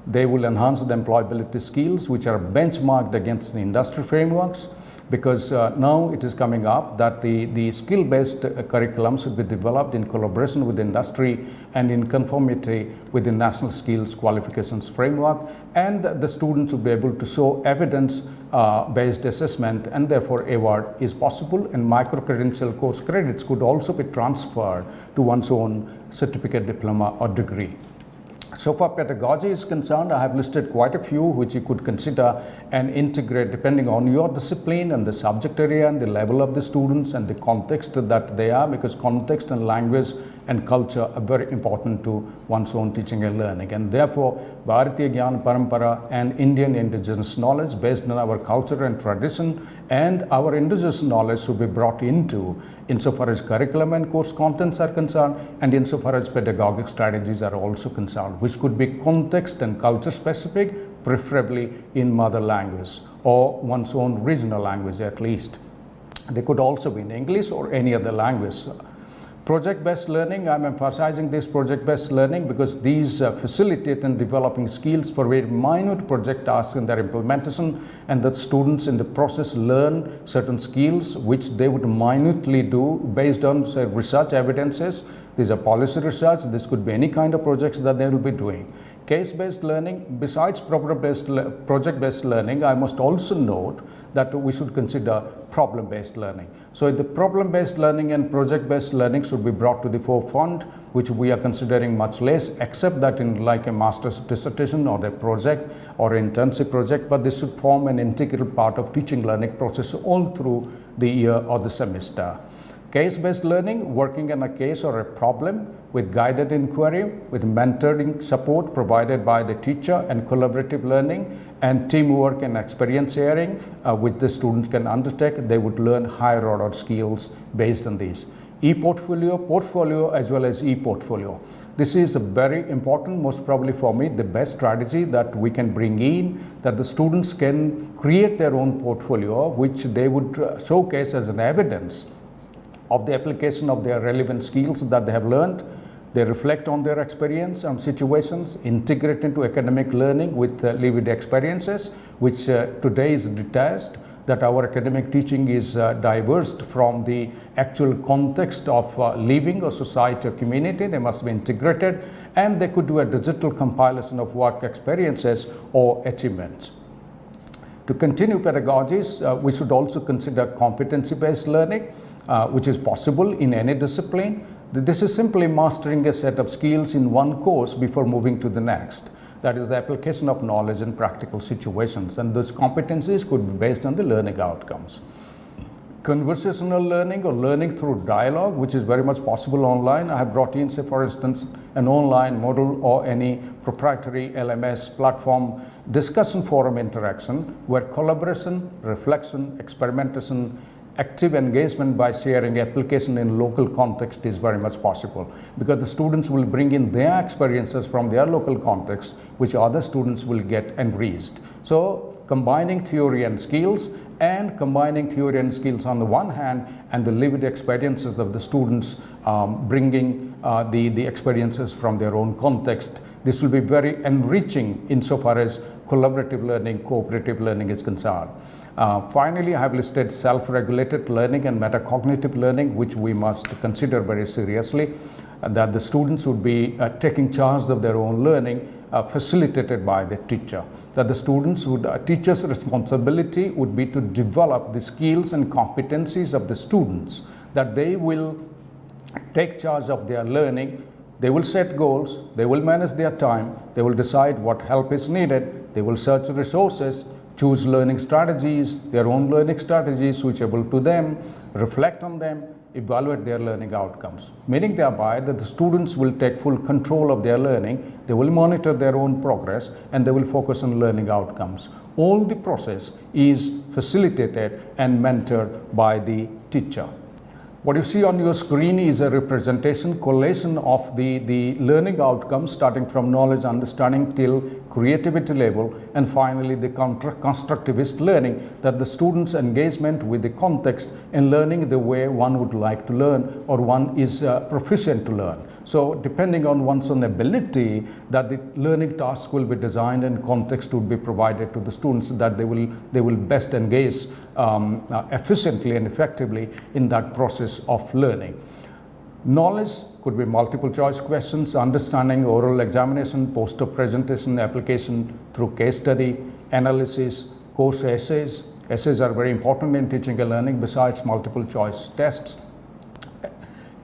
They will enhance the employability skills which are benchmarked against the industry frameworks, because now it is coming up that the skill-based curriculum should be developed in collaboration with industry and in conformity with the National Skills Qualifications Framework, and the students will be able to show evidence-based assessment, and therefore award is possible, and micro-credential course credits could also be transferred to one's own certificate, diploma or degree. So far pedagogy is concerned, I have listed quite a few which you could consider and integrate depending on your discipline and the subject area and the level of the students and the context that they are, because context and language and culture are very important to one's own teaching and learning. And therefore, Bharatiya Gyan Parampara and Indian indigenous knowledge based on our culture and tradition and our indigenous knowledge should be brought into insofar as curriculum and course contents are concerned, and insofar as pedagogic strategies are also concerned, which could be context and culture specific, preferably in mother language or one's own regional language at least. They could also be in English or any other language. Project-based learning, I'm emphasizing this project-based learning because these facilitate in developing skills for very minute project tasks in their implementation, and that students in the process learn certain skills which they would minutely do based on, say, research evidences. These are policy research, this could be any kind of projects that they will be doing. Case-based learning, besides project-based learning, I must also note that we should consider problem-based learning. So the problem-based learning and project-based learning should be brought to the forefront, which we are considering much less, except that in like a master's dissertation or a project or internship project, but this should form an integral part of teaching learning process all through the year or the semester. Case-based learning, working on a case or a problem with guided inquiry, with mentoring support provided by the teacher, and collaborative learning and teamwork and experience sharing, which the students can undertake. They would learn higher order skills based on these. E-portfolio, portfolio as well as e-portfolio. This is a very important, most probably for me, the best strategy that we can bring in, that the students can create their own portfolio, which they would showcase as an evidence of the application of their relevant skills that they have learned. They reflect on their experience and situations, integrate into academic learning with lived experiences, which today is detached, that our academic teaching is diverse from the actual context of living a society or community. They must be integrated, and they could do a digital compilation of work experiences or achievements. To continue pedagogies, we should also consider competency-based learning, which is possible in any discipline. This is simply mastering a set of skills in one course before moving to the next. That is the application of knowledge in practical situations, and those competencies could be based on the learning outcomes. Conversational learning or learning through dialogue, which is very much possible online. I have brought in, say for instance, an online model or any proprietary LMS platform discussion forum interaction where collaboration, reflection, experimentation, active engagement by sharing application in local context is very much possible, because the students will bring in their experiences from their local context, which other students will get enriched. So combining theory and skills, and combining theory and skills on the one hand, and the lived experiences of the students bringing the experiences from their own context. This will be very enriching insofar as collaborative learning, cooperative learning is concerned. Finally, I have listed self-regulated learning and metacognitive learning, which we must consider very seriously, that the students would be taking charge of their own learning, facilitated by the teacher. That the students would, teacher's responsibility would be to develop the skills and competencies of the students, that they will take charge of their learning. They will set goals, they will manage their time, they will decide what help is needed, they will search resources, choose learning strategies, their own learning strategies suitable to them, reflect on them, evaluate their learning outcomes. Meaning thereby that the students will take full control of their learning, they will monitor their own progress, and they will focus on learning outcomes. All the process is facilitated and mentored by the teacher. What you see on your screen is a representation, collation of the learning outcomes, starting from knowledge, understanding till creativity level, and finally the constructivist learning, that the students' engagement with the context and learning the way one would like to learn or one is proficient to learn. So depending on one's own ability, that the learning task will be designed and context would be provided to the students, that they will best engage efficiently and effectively in that process of learning. Knowledge could be multiple choice questions, understanding, oral examination, poster presentation, application through case study, analysis, course essays. Essays are very important in teaching and learning besides multiple choice tests.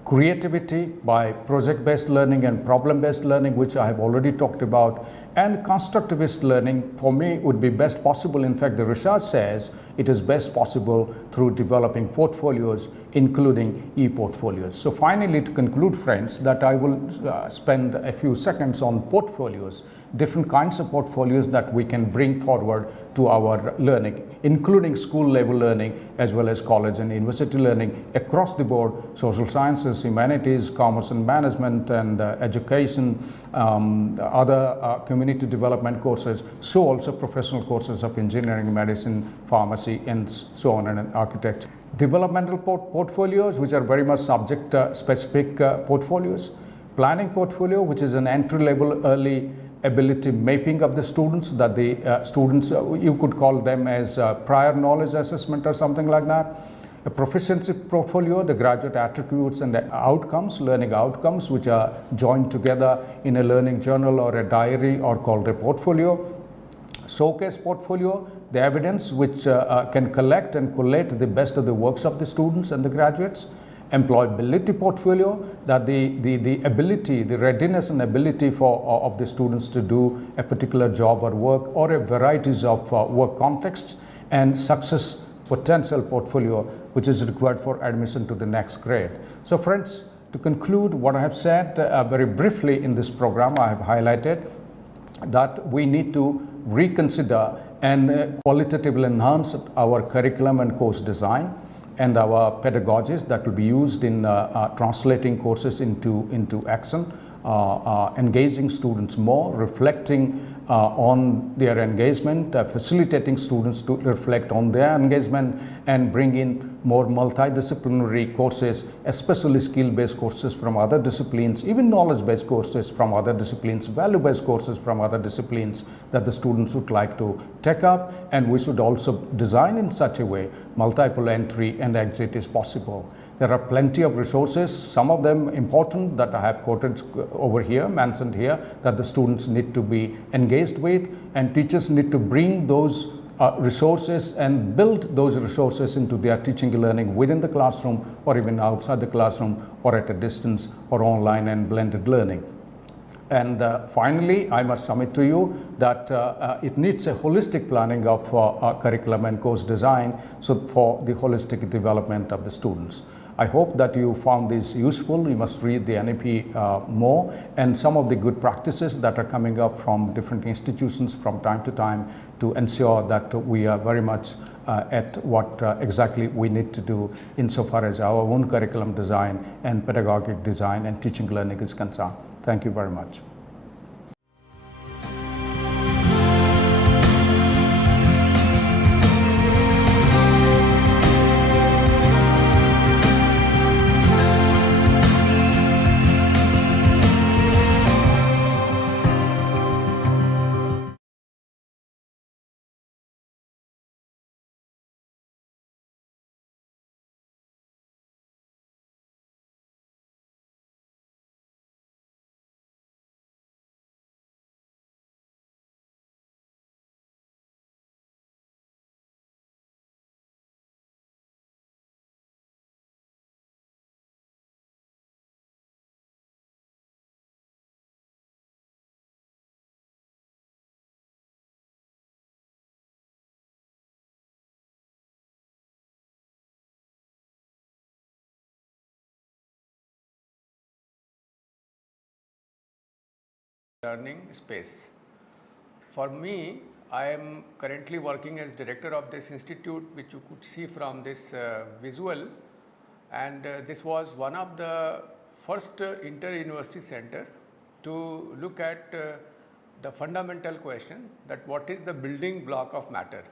Creativity by project-based learning and problem-based learning, which I have already talked about. And constructivist learning, for me, would be best possible. In fact, the research says it is best possible through developing portfolios, including e-portfolios. So finally, to conclude, friends, that I will spend a few seconds on portfolios, different kinds of portfolios that we can bring forward to our learning, including school level learning as well as college and university learning across the board, social sciences, humanities, commerce and management, and education, other community development courses, so also professional courses of engineering, medicine, pharmacy, and so on, and architecture. Developmental portfolios, which are very much subject specific portfolios. Planning portfolio, which is an entry level early ability mapping of the students, that the students, you could call them as prior knowledge assessment or something like that. A proficiency portfolio, the graduate attributes and outcomes, learning outcomes, which are joined together in a learning journal or a diary or called a portfolio. Showcase portfolio, the evidence which can collect and collate the best of the works of the students and the graduates. Employability portfolio, that the ability, the readiness and ability of the students to do a particular job or work or a varieties of work contexts. And success potential portfolio which is required for admission to the next grade. So friends, to conclude what I have said very briefly in this program, I have highlighted that we need to reconsider and qualitatively enhance our curriculum and course design and our pedagogies that will be used in translating courses into action, engaging students more, reflecting on their engagement, facilitating students to reflect on their engagement, and bring in more multidisciplinary courses, especially skill-based courses from other disciplines, even knowledge-based courses from other disciplines, value-based courses from other disciplines that the students would like to take up. And we should also design in such a way multiple entry and exit is possible. There are plenty of resources, some of them important that I have quoted over here, mentioned here, that the students need to be engaged with, and teachers need to bring those resources and build those resources into their teaching and learning within the classroom or even outside the classroom or at a distance or online and blended learning. And finally, I must submit to you that it needs a holistic planning of curriculum and course design for the holistic development of the students. I hope that you found this useful. You must read the NEP more, and some of the good practices that are coming up from different institutions from time to time to ensure that we are very much at what exactly we need to do insofar as our own curriculum design and pedagogic design and teaching learning is concerned. Thank you very much. Learning space. For me, I am currently working as director of this institute, which you could see from this visual, and this was one of the first inter-university center to look at the fundamental question that what is the building block of matter.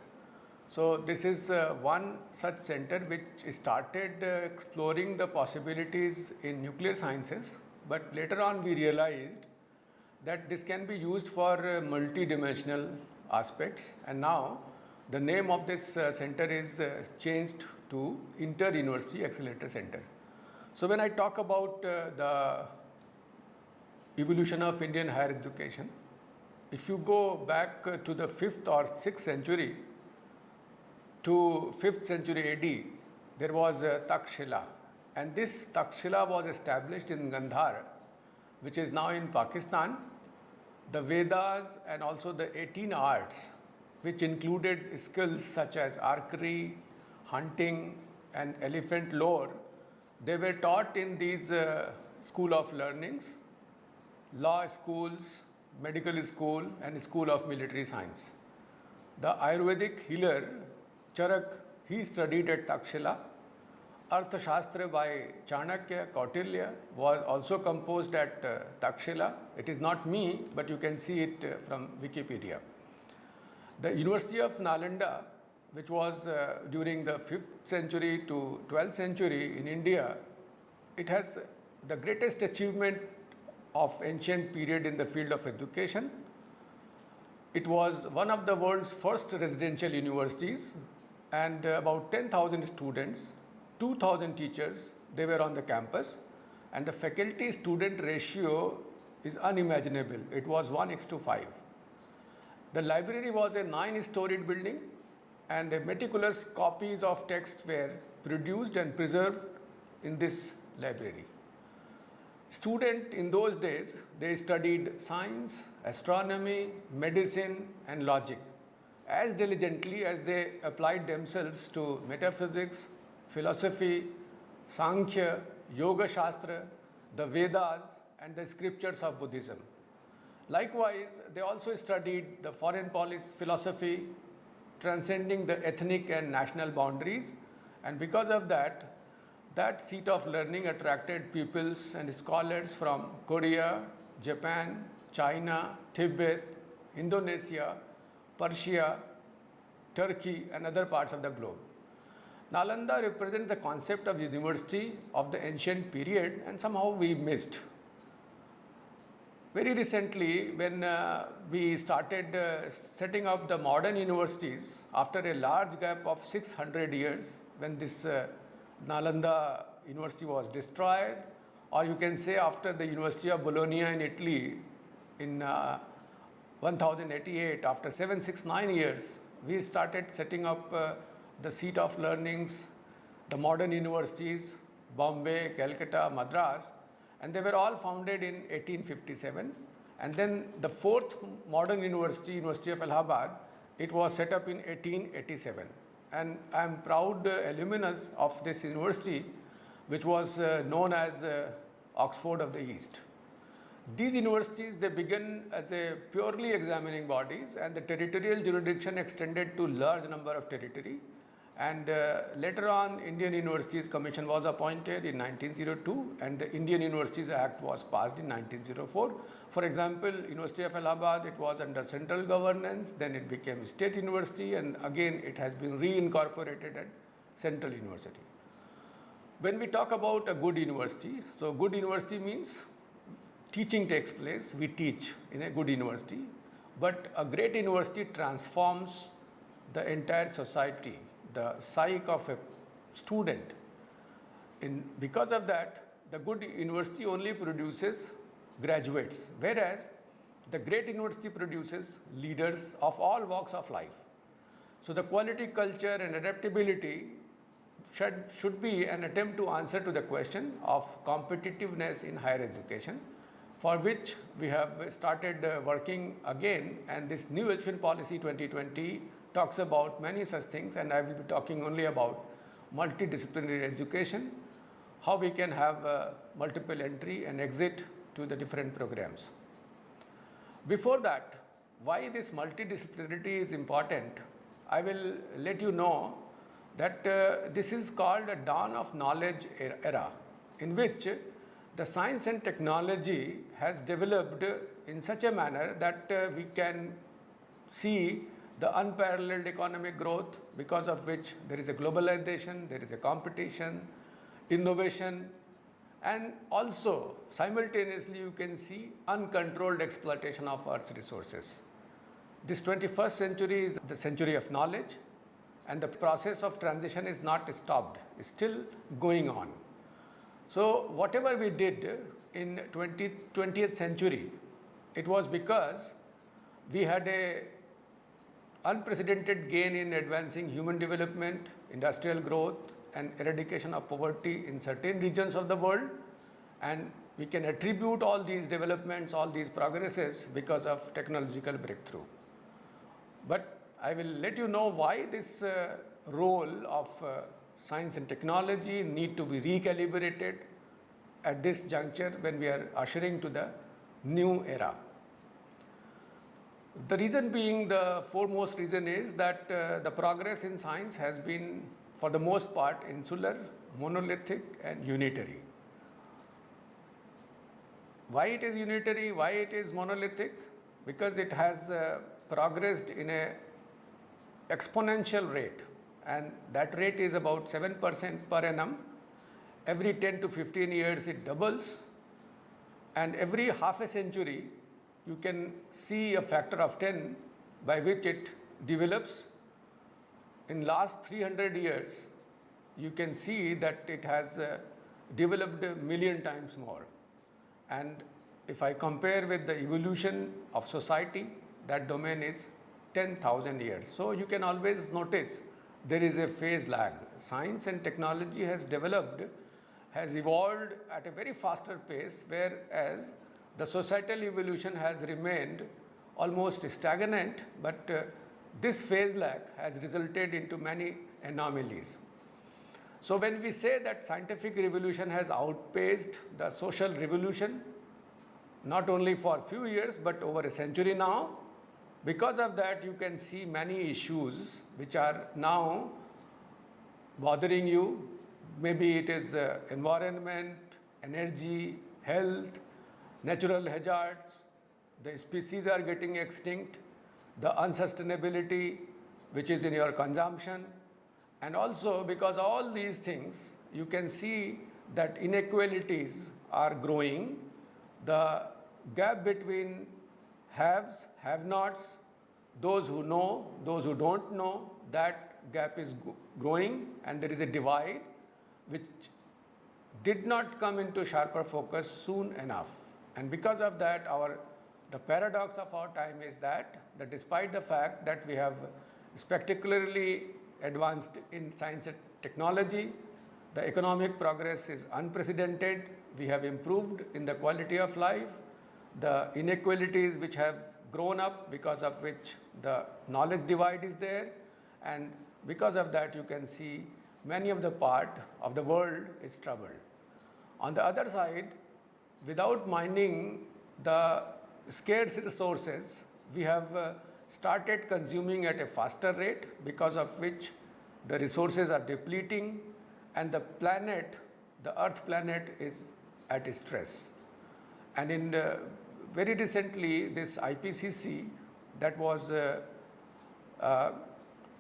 So this is one such center which started exploring the possibilities in nuclear sciences, but later on we realized that this can be used for multi-dimensional aspects, and now the name of this center is changed to Inter-University Accelerator Center. So when I talk about the evolution of Indian higher education, if you go back to the 5th or 6th century to 5th century AD, there was Takshila, and this Takshila was established in Gandhar, which is now in Pakistan. The Vedas and also the 18 arts, which included skills such as archery, hunting and elephant lore, they were taught in these school of learnings, law schools, medical school and school of military science. The Ayurvedic healer Charak, he studied at Takshila. Arthashastra by Chanakya, Kautilya was also composed at Takshila. It is not me, but you can see it from Wikipedia. The University of Nalanda, which was during the 5th century to 12th century in India, it has the greatest achievement of ancient period in the field of education. It was one of the world's first residential universities, and about 10,000 students, 2,000 teachers, they were on the campus, and the faculty student ratio is unimaginable. It was 1:5. The library was a 9-storied building, and meticulous copies of texts were produced and preserved in this library. Students in those days, they studied science, astronomy, medicine and logic. as diligently as they applied themselves to metaphysics, philosophy, Sankhya, Yoga Shastra, the Vedas, and the scriptures of Buddhism. Likewise, they also studied the foreign policy philosophy, transcending the ethnic and national boundaries, and because of that, that seat of learning attracted pupils and scholars from Korea, Japan, China, Tibet, Indonesia, Persia, Turkey, and other parts of the globe. Nalanda represents the concept of university of the ancient period, and somehow we missed. Very recently, when we started setting up the modern universities, after a large gap of 600 years, when this Nalanda University was destroyed, or you can say after the University of Bologna in Italy in 1088, after 769 years, we started setting up the seat of learnings, the modern universities, Bombay, Calcutta, Madras, and they were all founded in 1857. And then the fourth modern university, University of Allahabad, it was set up in 1887. And I am proud alumnus of this university, which was known as Oxford of the East. These universities, they began as a purely examining bodies, and the territorial jurisdiction extended to large number of territory. And later on, Indian Universities Commission was appointed in 1902, and the Indian Universities Act was passed in 1904. For example, University of Allahabad, it was under central governance, then it became state university, and again it has been reincorporated at central university. When we talk about a good university, so good university means teaching takes place, we teach in a good university, but a great university transforms the entire society, the psyche of a student. Because of that, the good university only produces graduates, whereas the great university produces leaders of all walks of life. So the quality, culture, and adaptability should be an attempt to answer to the question of competitiveness in higher education, for which we have started working again, and this new education policy 2020 talks about many such things, and I will be talking only about multidisciplinary education, how we can have multiple entry and exit to the different programs. Before that, why this multidisciplinarity is important, I will let you know that this is called a dawn of knowledge era, in which the science and technology has developed in such a manner that we can see the unparalleled economic growth, because of which there is a globalization, there is a competition, innovation, and also simultaneously you can see uncontrolled exploitation of Earth's resources. This 21st century is the century of knowledge, and the process of transition is not stopped, it's still going on. So whatever we did in 20th century, it was because we had a unprecedented gain in advancing human development, industrial growth, and eradication of poverty in certain regions of the world, and we can attribute all these developments, all these progresses because of technological breakthrough. But I will let you know why this role of science and technology need to be recalibrated at this juncture when we are ushering to the new era. The reason being, the foremost reason is that the progress in science has been, for the most part, insular, monolithic, and unitary. Why it is unitary? Why it is monolithic? Because it has progressed in a exponential rate, and that rate is about 7% per annum. Every 10 to 15 years it doubles, and every half a century you can see a factor of 10 by which it develops. In last 300 years, you can see that it has developed a million times more. And if I compare with the evolution of society, that domain is 10,000 years. So you can always notice there is a phase lag. Science and technology has developed, has evolved at a very faster pace, whereas the societal evolution has remained almost stagnant, but this phase lag has resulted into many anomalies. So when we say that scientific revolution has outpaced the social revolution, not only for a few years but over a century now, because of that you can see many issues which are now bothering you. Maybe it is environment, energy, health, natural hazards, the species are getting extinct, the unsustainability which is in your consumption, and also because all these things you can see that inequalities are growing. The gap between haves, have-nots, those who know, those who don't know, that gap is growing, and there is a divide which did not come into sharper focus soon enough. And because of that, the paradox of our time is that despite the fact that we have spectacularly advanced in science and technology, the economic progress is unprecedented, we have improved in the quality of life, the inequalities which have grown up because of which the knowledge divide is there, and because of that you can see many of the part of the world is troubled. On the other side, without minding the scarce resources, we have started consuming at a faster rate, because of which the resources are depleting and the planet, the Earth planet, is at stress. And in very recently, this IPCC that was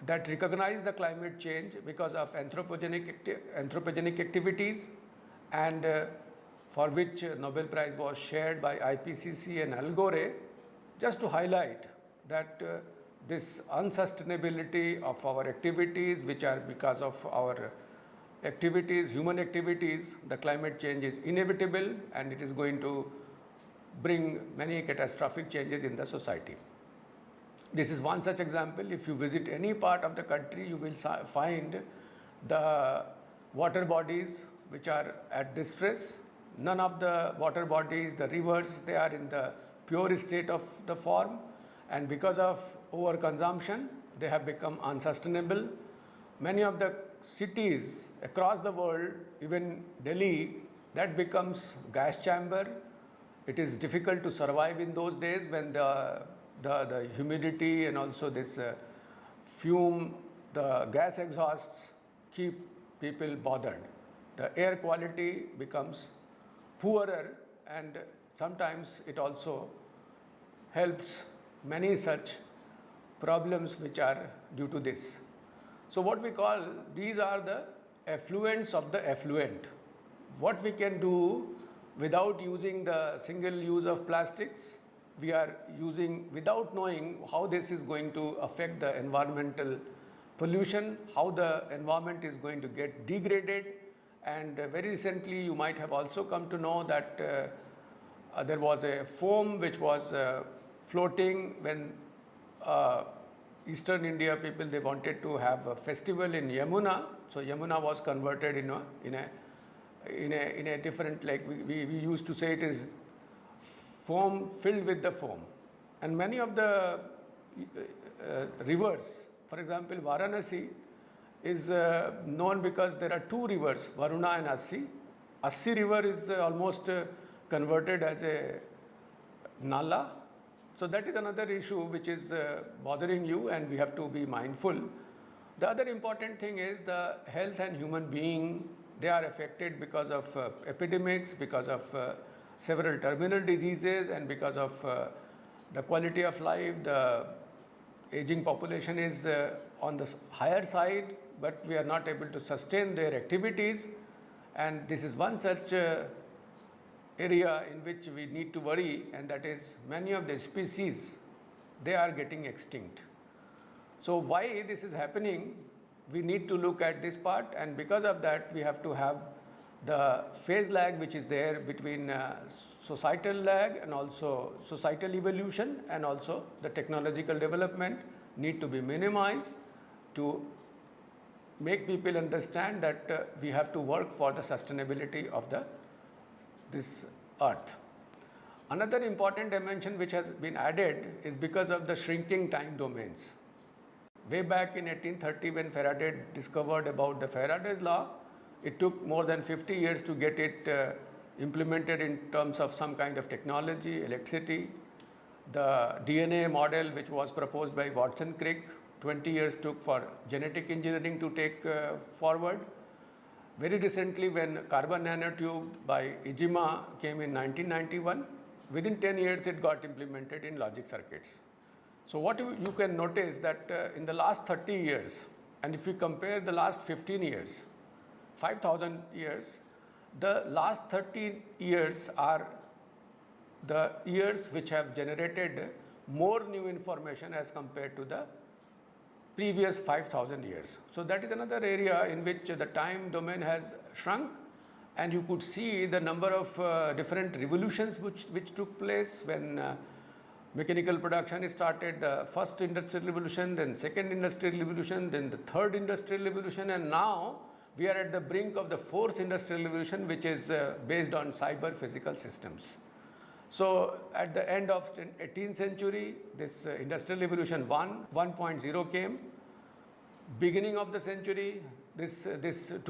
that recognized the climate change because of anthropogenic activities, and for which Nobel Prize was shared by IPCC and Al Gore, just to highlight that this unsustainability of our activities, which are because of our activities, human activities, the climate change is inevitable and it is going to bring many catastrophic changes in the society. This is one such example. If you visit any part of the country, you will find the water bodies which are at distress. None of the water bodies, the rivers, they are in the pure state of the form, and because of overconsumption, they have become unsustainable. Many of the cities across the world, even Delhi, that becomes gas chamber. It is difficult to survive in those days when the humidity and also this fume, the gas exhausts keep people bothered. The air quality becomes poorer, and sometimes it also helps many such problems which are due to this. So what we call, these are the effluents of the effluent. What we can do without using the single use of plastics, we are using without knowing how this is going to affect the environmental pollution, how the environment is going to get degraded. And very recently you might have also come to know that there was a foam which was floating when Eastern India people, they wanted to have a festival in Yamuna. So Yamuna was converted in a different, like we used to say it is foam filled with the foam. And many of the rivers, for example, Varanasi is known because there are two rivers, Varuna and Assi. Assi river is almost converted as a nala. So that is another issue which is bothering you, and we have to be mindful. The other important thing is the health and human being, they are affected because of epidemics, because of several terminal diseases, and because of the quality of life. The aging population is on the higher side, but we are not able to sustain their activities, and this is one such area in which we need to worry, and that is many of the species, they are getting extinct. So why this is happening, we need to look at this part, and because of that we have to have the phase lag which is there between societal lag and also societal evolution, and also the technological development need to be minimized to make people understand that we have to work for the sustainability of this earth. Another important dimension which has been added is because of the shrinking time domains. Way back in 1830 when Faraday discovered about the Faraday's law, it took more than 50 years to get it implemented in terms of some kind of technology, electricity. The DNA model which was proposed by Watson-Crick, 20 years took for genetic engineering to take forward. Very recently when carbon nanotube by Ijima came in 1991, within 10 years it got implemented in logic circuits. So what you can notice that in the last 30 years, and if you compare the last 15 years, 5,000 years, the last 30 years are the years which have generated more new information as compared to the previous 5,000 years. So that is another area in which the time domain has shrunk, and you could see the number of different revolutions which took place when mechanical production started, the first industrial revolution, then second industrial revolution, then the third industrial revolution, and now we are at the brink of the fourth industrial revolution, which is based on cyber physical systems. So at the end of 18th century, this industrial revolution 1.0 came. Beginning of the century, this 2.0,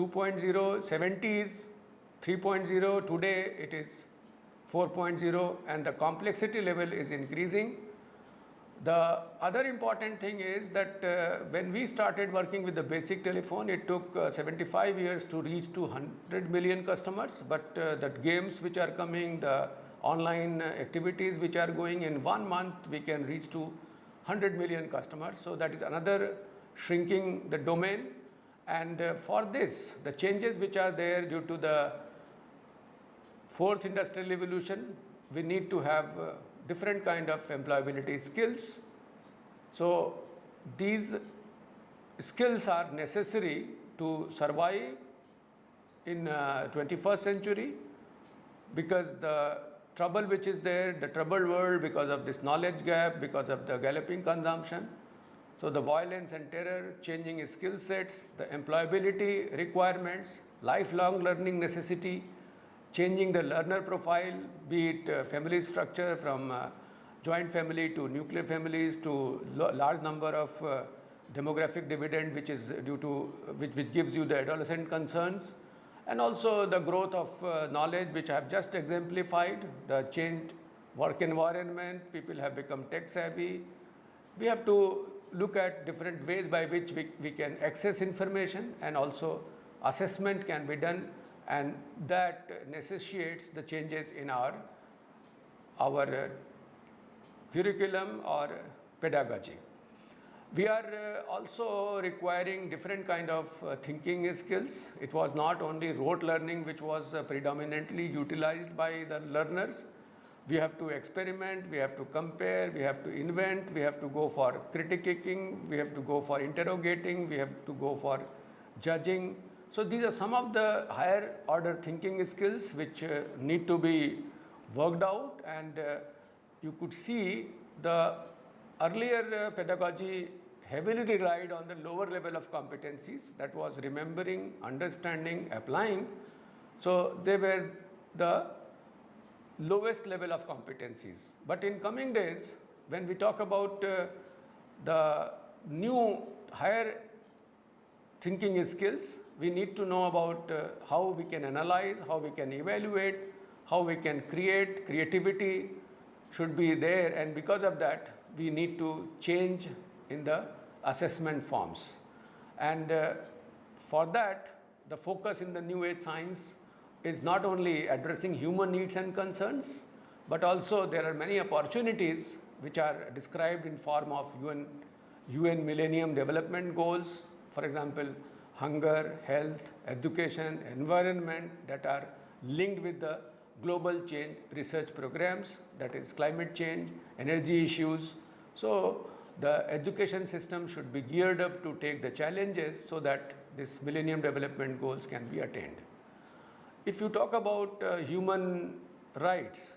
70s, 3.0, today it is 4.0, and the complexity level is increasing. The other important thing is that when we started working with the basic telephone, it took 75 years to reach to 100 million customers, but the games which are coming, the online activities which are going, in 1 month we can reach to 100 million customers. So that is another shrinking the domain, and for this the changes which are there due to the fourth industrial revolution, we need to have different kind of employability skills. So these skills are necessary to survive in 21st century, because the trouble which is there, the troubled world because of this knowledge gap, because of the galloping consumption. So the violence and terror, changing skill sets, the employability requirements, lifelong learning necessity, changing the learner profile, be it family structure from joint family to nuclear families to large number of demographic dividend which is due to which gives you the adolescent concerns, and also the growth of knowledge which I have just exemplified, the changed work environment, people have become tech savvy. We have to look at different ways by which we can access information, and also assessment can be done, and that necessitates the changes in our curriculum or pedagogy. We are also requiring different kind of thinking skills. It was not only rote learning which was predominantly utilized by the learners. We have to experiment, we have to compare, we have to invent, we have to go for critiquing, we have to go for interrogating, we have to go for judging. So these are some of the higher order thinking skills which need to be worked out, and you could see the earlier pedagogy heavily relied on the lower level of competencies, that was remembering, understanding, applying. So they were the lowest level of competencies. But in coming days, when we talk about the new higher thinking skills, we need to know about how we can analyze, how we can evaluate, how we can create. Creativity should be there, and because of that we need to change in the assessment forms. And for that, the focus in the new age science is not only addressing human needs and concerns, but also there are many opportunities which are described in form of UN Millennium Development Goals, for example, hunger, health, education, environment, that are linked with the global change research programs, that is climate change, energy issues. So the education system should be geared up to take the challenges so that this Millennium Development Goals can be attained. If you talk about human rights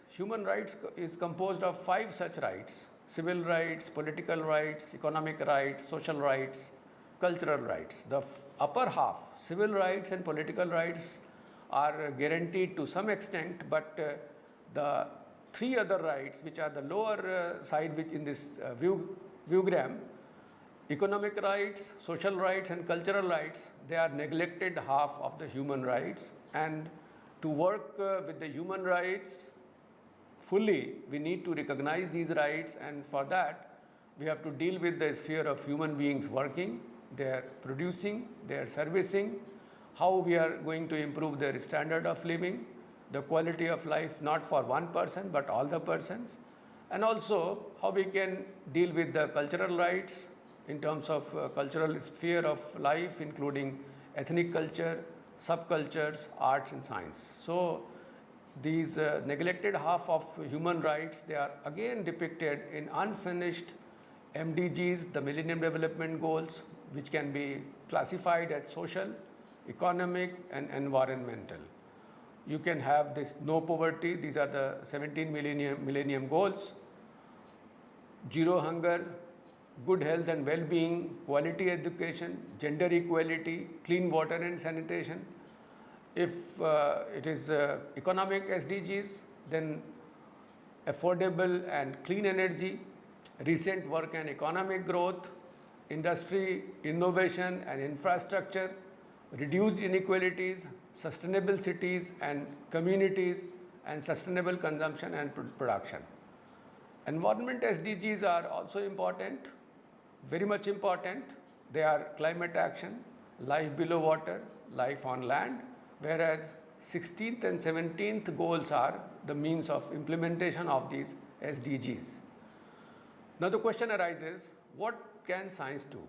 is composed of 5 such rights: civil rights, political rights, economic rights, social rights, cultural rights. The upper half, civil rights and political rights, are guaranteed to some extent, but the 3 other rights, which are the lower side which in this viewgram, economic rights, social rights and cultural rights, they are neglected half of the human rights, and to work with the human rights fully, we need to recognize these rights, and for that we have to deal with the sphere of human beings working, they are producing, they are servicing, how we are going to improve their standard of living, the quality of life not for one person but all the persons, and also how we can deal with the cultural rights in terms of cultural sphere of life, including ethnic culture, subcultures, arts and science. So these neglected half of human rights, they are again depicted in unfinished MDGs, the Millennium Development Goals, which can be classified as social, economic and environmental. You can have this no poverty, these are the 17 millennium goals, zero hunger, good health and well-being, quality education, gender equality, clean water and sanitation. If it is economic SDGs, then affordable and clean energy, recent work and economic growth, industry, innovation and infrastructure, reduced inequalities, sustainable cities and communities, and sustainable consumption and production. Environment SDGs are also important, very much important. They are climate action, life below water, life on land, whereas 16th and 17th goals are the means of implementation of these SDGs. Now the question arises, what can science do?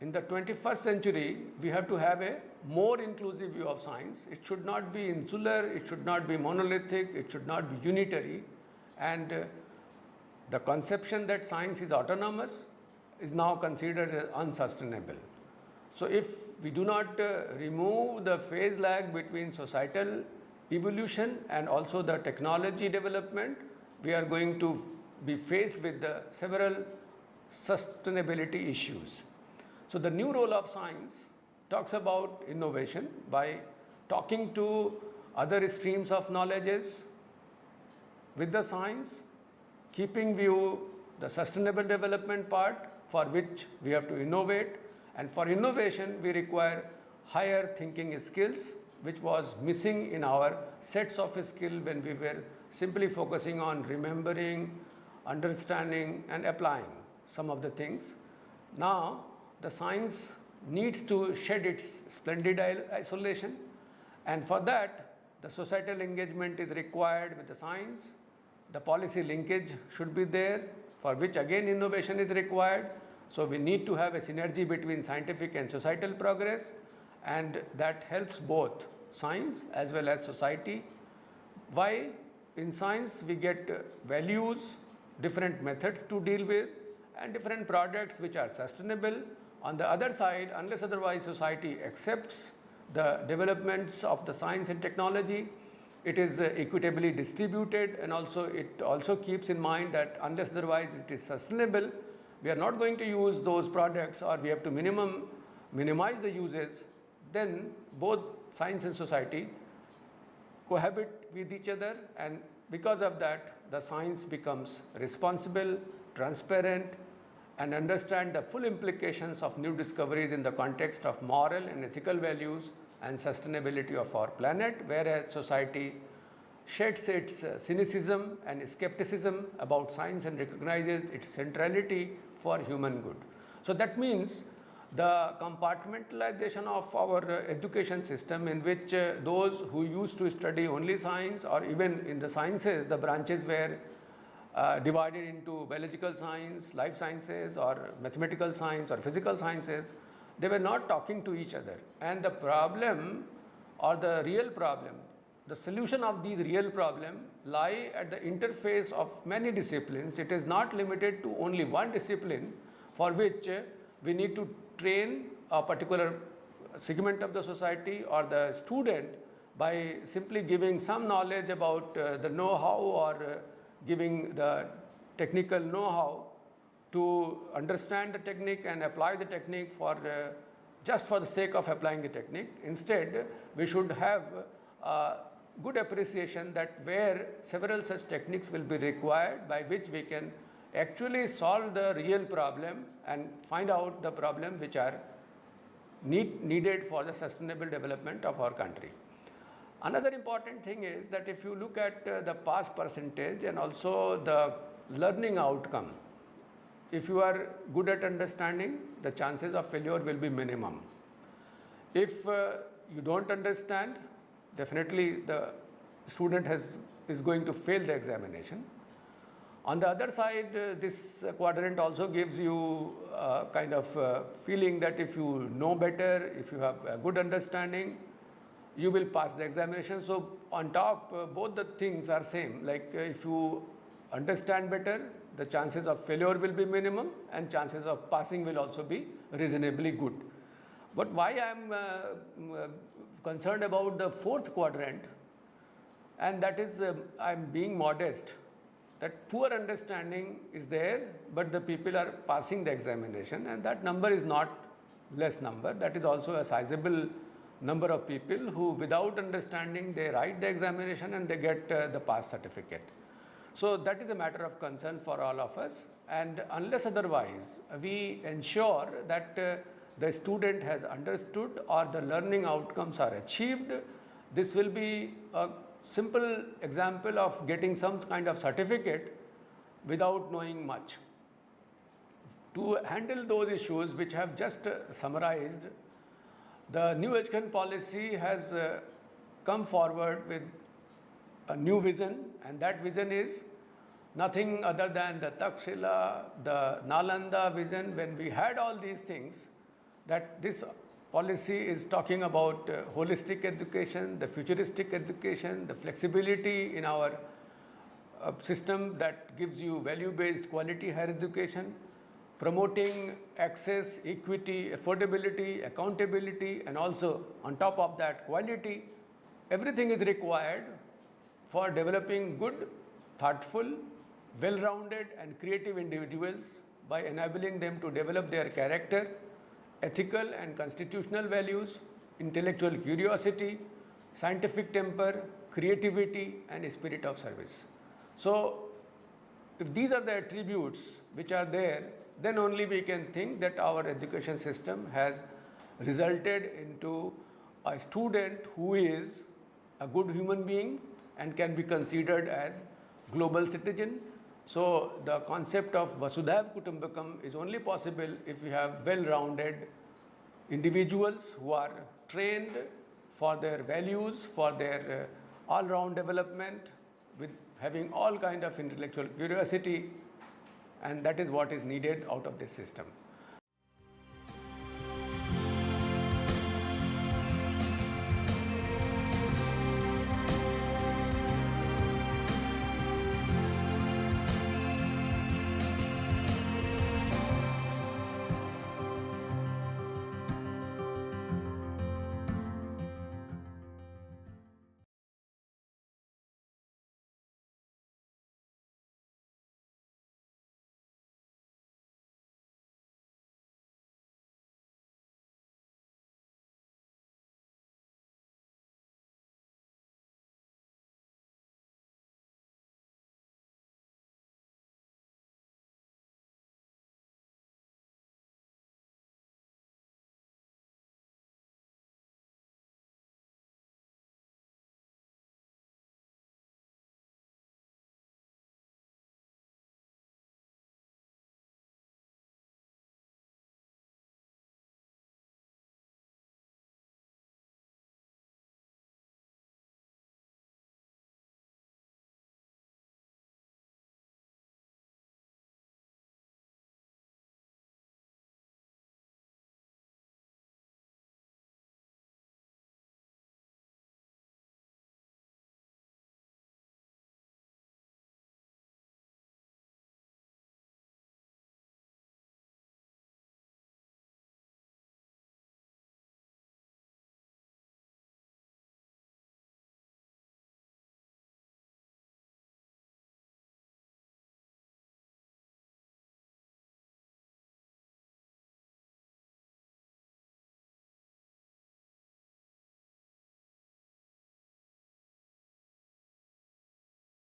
In the 21st century, we have to have a more inclusive view of science. It should not be insular, it should not be monolithic, it should not be unitary, and the conception that science is autonomous is now considered as unsustainable. So if we do not remove the phase lag between societal evolution and also the technology development, we are going to be faced with the several sustainability issues. So the new role of science talks about innovation by talking to other streams of knowledges with the science, keeping view the sustainable development part for which we have to innovate, and for innovation we require higher thinking skills, which was missing in our sets of skills when we were simply focusing on remembering, understanding and applying some of the things. Now the science needs to shed its splendid isolation, and for that the societal engagement is required with the science. The policy linkage should be there, for which again innovation is required. So we need to have a synergy between scientific and societal progress, and that helps both science as well as society. Why? In science we get values, different methods to deal with, and different products which are sustainable. On the other side, unless otherwise society accepts the developments of the science and technology, it is equitably distributed, and also it also keeps in mind that unless otherwise it is sustainable, we are not going to use those products, or we have to minimize the uses. Then both science and society cohabit with each other, and because of that the science becomes responsible, transparent, and understand the full implications of new discoveries in the context of moral and ethical values and sustainability of our planet, whereas society sheds its cynicism and skepticism about science and recognizes its centrality for human good. So that means the compartmentalization of our education system, in which those who used to study only science, or even in the sciences, the branches were divided into biological science, life sciences, or mathematical science, or physical sciences, they were not talking to each other. And the problem, or the real problem, the solution of these real problems lie at the interface of many disciplines. It is not limited to only one discipline, for which we need to train a particular segment of the society or the student by simply giving some knowledge about the know-how, or giving the technical know-how to understand the technique and apply the technique for just for the sake of applying the technique. Instead, we should have good appreciation that where several such techniques will be required, by which we can actually solve the real problem and find out the problem which are needed for the sustainable development of our country. Another important thing is that if you look at the pass percentage and also the learning outcome, if you are good at understanding, the chances of failure will be minimum. If you don't understand, definitely the student is going to fail the examination. On the other side, this quadrant also gives you kind of feeling that if you know better, if you have a good understanding, you will pass the examination. So on top, both the things are same. Like if you understand better, the chances of failure will be minimum and chances of passing will also be reasonably good. But why I am concerned about the fourth quadrant, and that is I am being modest, that poor understanding is there, but the people are passing the examination, and that number is not less number. That is also a sizable number of people who without understanding they write the examination and they get the pass certificate. So that is a matter of concern for all of us, and unless otherwise we ensure that the student has understood or the learning outcomes are achieved, this will be a simple example of getting some kind of certificate without knowing much. To handle those issues which I have just summarized, the new education policy has come forward with a new vision, and that vision is nothing other than the Takshila, the Nalanda vision. When we had all these things, that this policy is talking about holistic education, the futuristic education, the flexibility in our system that gives you value-based quality higher education, promoting access, equity, affordability, accountability, and also on top of that quality. Everything is required for developing good, thoughtful, well-rounded and creative individuals by enabling them to develop their character, ethical and constitutional values, intellectual curiosity, scientific temper, creativity and spirit of service. So if these are the attributes which are there, then only we can think that our education system has resulted into a student who is a good human being and can be considered as global citizen. So the concept of Vasudhaiva Kutumbakam is only possible if we have well-rounded individuals who are trained for their values, for their all-round development, with having all kind of intellectual curiosity, and that is what is needed out of this system.